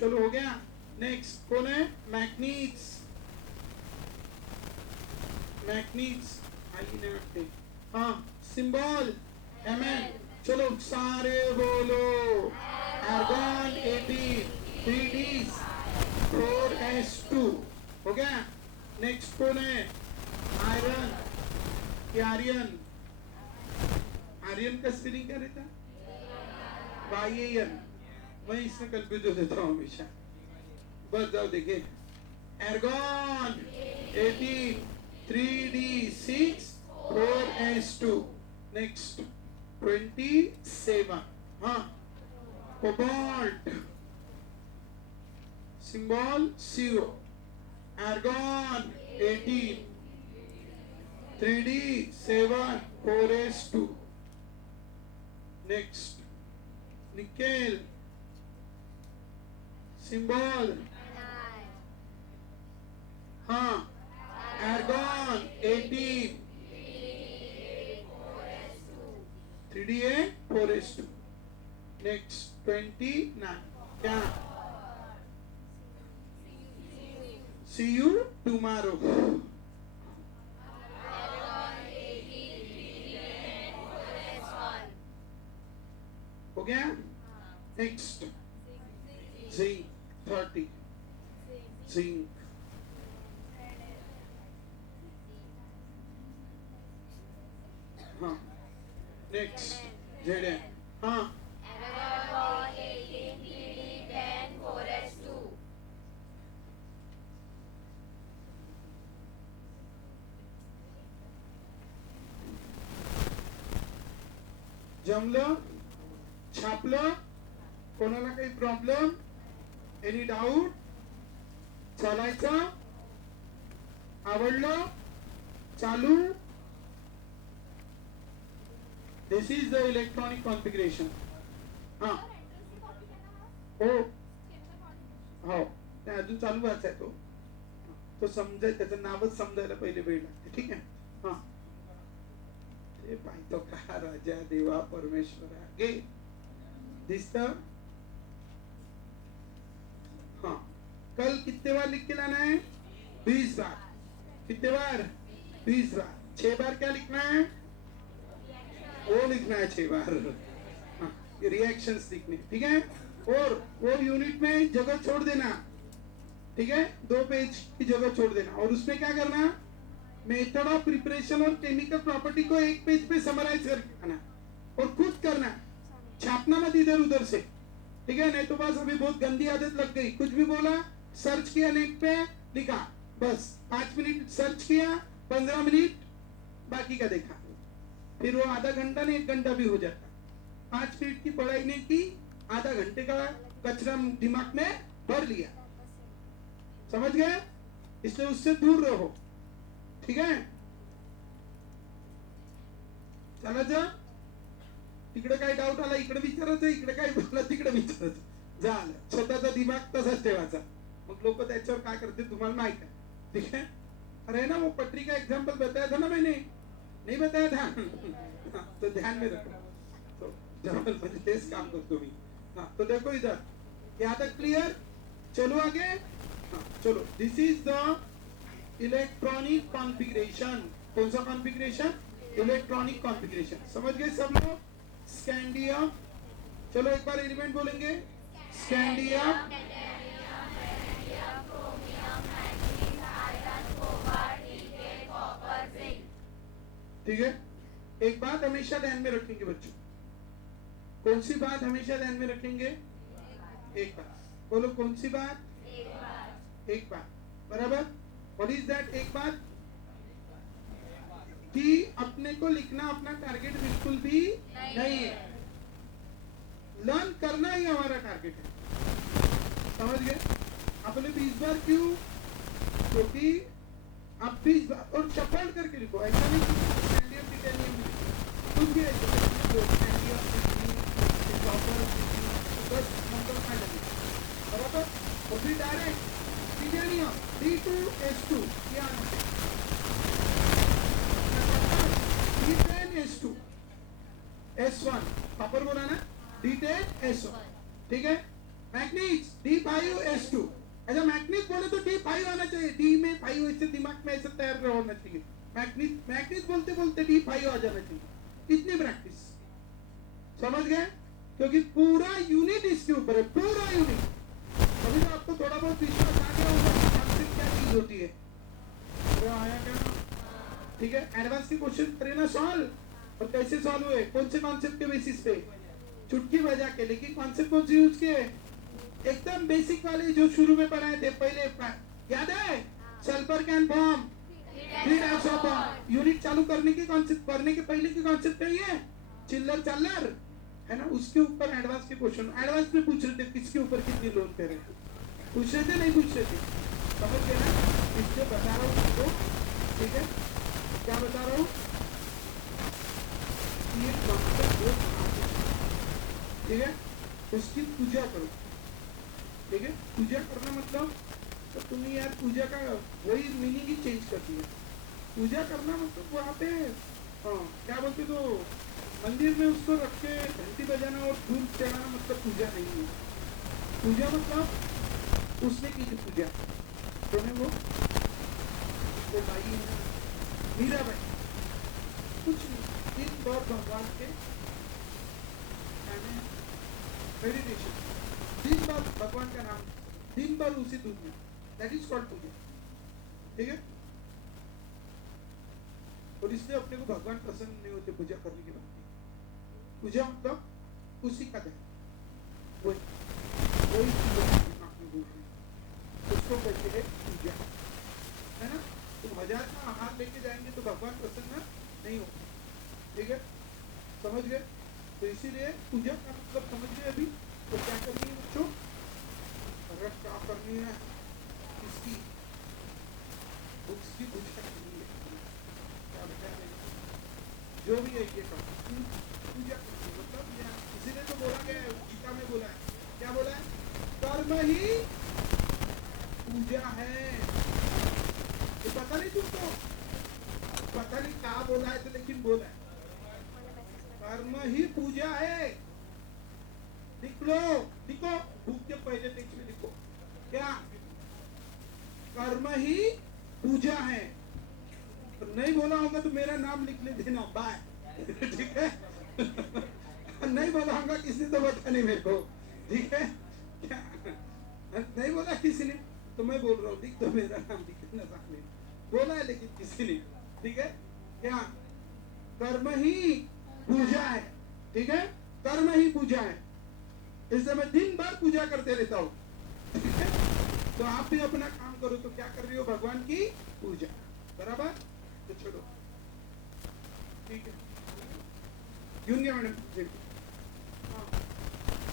चलो हो गया नेक्स्ट कौन है मैग्नीट्स आई ने हाँ सिंबल Mn चलो सारे बोलो आर्गन 18 3d 4s2 हो गया नेक्स्ट कौन है आयरन आर्यन का स्पेलिंग क्या रहता? YAN। मैं इसमें कंफ्यूज हो जाता हूँ हमेशा। बस जाओ देखिए, एर्गॉन 18, 3D6, 4S2, नेक्स्ट 27, हाँ, cobalt symbol CO, एर्गॉन 18, 3D7, 4S2, next nickel symbol, हाँ, एर्गॉन 18, 3D8, 4S2, नेक्स्ट 29, क्या? See you tomorrow। हो गया? नेक्स्ट जिंक 30, जिंक, हाँ, नेक्स्ट जेड, हाँ, जमलं, छापलं, कोणाला काही प्रॉब्लेम, एनी डाऊट, चालायचं, आवडलं, चालू। This is the electronic configuration. हाँ, हो हो, नाही अजून चालू व्हायचा आहे तो समजाय, त्याचं नावच समजायला पहिले वेळ लागते, ठीक आहे? हाँ, ते पाहतो का राजा देवा परमेश्वरा गे दिसत। हाँ, कल कितने बार लिख के लाना है? 20 बार। कितने बार? 20 बार। 6 बार क्या लिखना है? वो लिखना है 6 बार। हाँ, ये रिएक्शंस लिखने, ठीक है? और वो यूनिट में जगह छोड़ देना, ठीक है? 2 पेज की जगह छोड़ देना, और उसमें क्या करना? मेथड ऑफ प्रिपरेशन और केमिकल प्रॉपर्टी को 1 पेज पे समराइज करके आना और खुद करना, छापना मत इधर उधर से, ठीक है? नहीं तो बस अभी बहुत गंदी आदत लग गई, कुछ भी बोला, सर्च किया नेट पे, लिखा, बस 5 मिनट सर्च किया, 15 मिनट बाकी का देखा, फिर वो आधा घंटा नहीं 1 घंटा भी हो जाता। 5 मिनट की पढ़ाई नहीं की, आधा घंटे का कचरा दिमाग में भर लिया, समझ गए? इसलिए उससे दूर रहो, ठीक है? चालायचं, तिकडे काय डाऊट आला इकडे विचारायचं, इकडे काय बोलला तिकडे विचारायचं, झालं। स्वतःचा दिमाग तसाच ठेवायचा, मग लोक त्याच्यावर काय करते तुम्हाला माहित आहे, ठीक है? अरे ना वो पटरी का एग्जाम्पल बताया था ना मैंने, नहीं बताया था? हाँ, तो ध्यान में रखो, तो जबल मुझे तेज काम करतो मी। हाँ, तो देखो इधर, यहाँ तक क्लियर? चलो आगे। हाँ, चलो, this is the electronic configuration. कौन सा कॉन्फ़िगरेशन? Electronic configuration. समझ गए सब लोग? स्कैंडियम, चलो एक बार एलिमेंट बोलेंगे, स्कैंडियम, ठीक है? एक बात हमेशा ध्यान में रखेंगे बच्चों, कौन सी बात हमेशा ध्यान में रखेंगे? एक बात, बोलो कौन सी बात? एक बात, बराबर? व्हाट इज दैट एक बात? कि अपने को लिखना अपना टारगेट बिल्कुल भी नहीं है, लर्न करना ही हमारा टारगेट है, समझ गए? आपने 20 बार क्यों? क्योंकि आप 20 बार और शफल करके लिखो, ऐसा नहीं कि स्टैंडियम टिटेनियम कुछ भी ऐसा स्टैंडियम बस नंबर 5 बराबर, और फिर डायरेक्ट टिटेनियम D2S2 ये आना है, D10S2 S1 कॉपर बोला ना, D10S1, ठीक है? मैग्नीज D5S2, ऐसा मैग्नीज बोले तो D5 आना चाहिए, D में 5 ऐसे दिमाग में ऐसे तैयार होना चाहिए, मैग्नीज बोलते बोलते D5 आ जाना चाहिए। इतनी प्रैक्टिस, समझ गए? क्योंकि पूरा यूनिट इसके ऊपर है, पूरा यूनिट। अभी तो आपको थोड़ा बहुत विश्वास आ गया होगा कॉन्सेप्ट क्या चीज होती है, वो आया क्या? ठीक है? एडवांस के क्वेश्चन करें ना सॉल्व, और कैसे सॉल्व हुए, कौन से कॉन्सेप्ट के बेसिस पे, चुटकी बजा के। लेकिन कॉन्सेप्ट कौन से यूज किए, एकदम बेसिक वाले जो शुरू में पढ़ाए थे पहले, याद है, sulphur can form 3 types of bond. Unit चालू करने के कॉन्सेप्ट, करने के पहले की कॉन्सेप्ट है ये, चिल्लर चल्लर है ना, उसके ऊपर एडवांस के क्वेश्चन, एडवांस में पूछ रहे थे किसके ऊपर कितनी लोन करे, पूछ रहे थे नहीं पूछ रहे थे, समझ गए ना, इसलिए बता रहा हूँ आपको, ठीक है, क्या बता रहा हूँ, ये कॉन्सेप्ट बहुत खराब है, ठीक है, उसकी पूजा करो, ठीक है, पूजा करना मतलब तो तुम्हें यार पूजा का वही मीनिंग ही चेंज कर दिया। पूजा करना मतलब वहाँ पे क्या बोलते तो मंदिर में उसको रख के घंटी बजाना और धूप चढ़ाना मतलब पूजा नहीं है। पूजा मतलब उसने की थी पूजा, तो है वो भाई है ना, मीरा भाई, कुछ नहीं, दिन भर भगवान के मेडिटेशन, दिन भर भगवान का नाम, दिन भर उसी धूप में, दैट इज कॉल्ड पूजा, ठीक है। और इसलिए अपने को भगवान पसंद नहीं होते पूजा करने के बाद। पूजा मतलब उसी का ध्यान, वही उसको कहते हैं पूजा, है ना। तुम 1000 का आहार लेके जाएंगे तो भगवान प्रसन्न नहीं हो, ठीक है, समझ गए। तो इसीलिए पूजा का मतलब समझ गए अभी। तो क्या करनी है बच्चों, अगर क्या करनी है, इसकी बुक्स की पूजा करनी है, क्या बताया, जो भी है ये करो, पूजा करनी है मतलब, इसीलिए तो बोला गया है, गीता में बोला है, क्या बोला है, कर्म ही पूजा है। ये पता नहीं तुमको, पता नहीं क्या बोला है तो, लेकिन बोला है कर्म ही पूजा है। लिख लो, लिखो बुक के पहले पेज में लिखो, क्या, कर्म ही पूजा है। तो नहीं बोला होगा तो मेरा नाम लिख ले देना, बाय ठीक है नहीं बोला होगा किसी तो बता नहीं मेरे को, ठीक है, क्या नहीं बोला किसी ने तो मैं बोल रहा हूँ, लिख दो मेरा नाम, लिख देना सामने, बोला है लेकिन किसी ने, ठीक है, क्या, कर्म ही पूजा है, ठीक है, कर्म ही पूजा है। इसलिए मैं दिन भर पूजा करते रहता हूँ, ठीक है। तो आप भी अपना काम करो, तो क्या कर रही हो, भगवान की पूजा, बराबर। तो छोड़ो, ठीक है, यूनियन मैडम।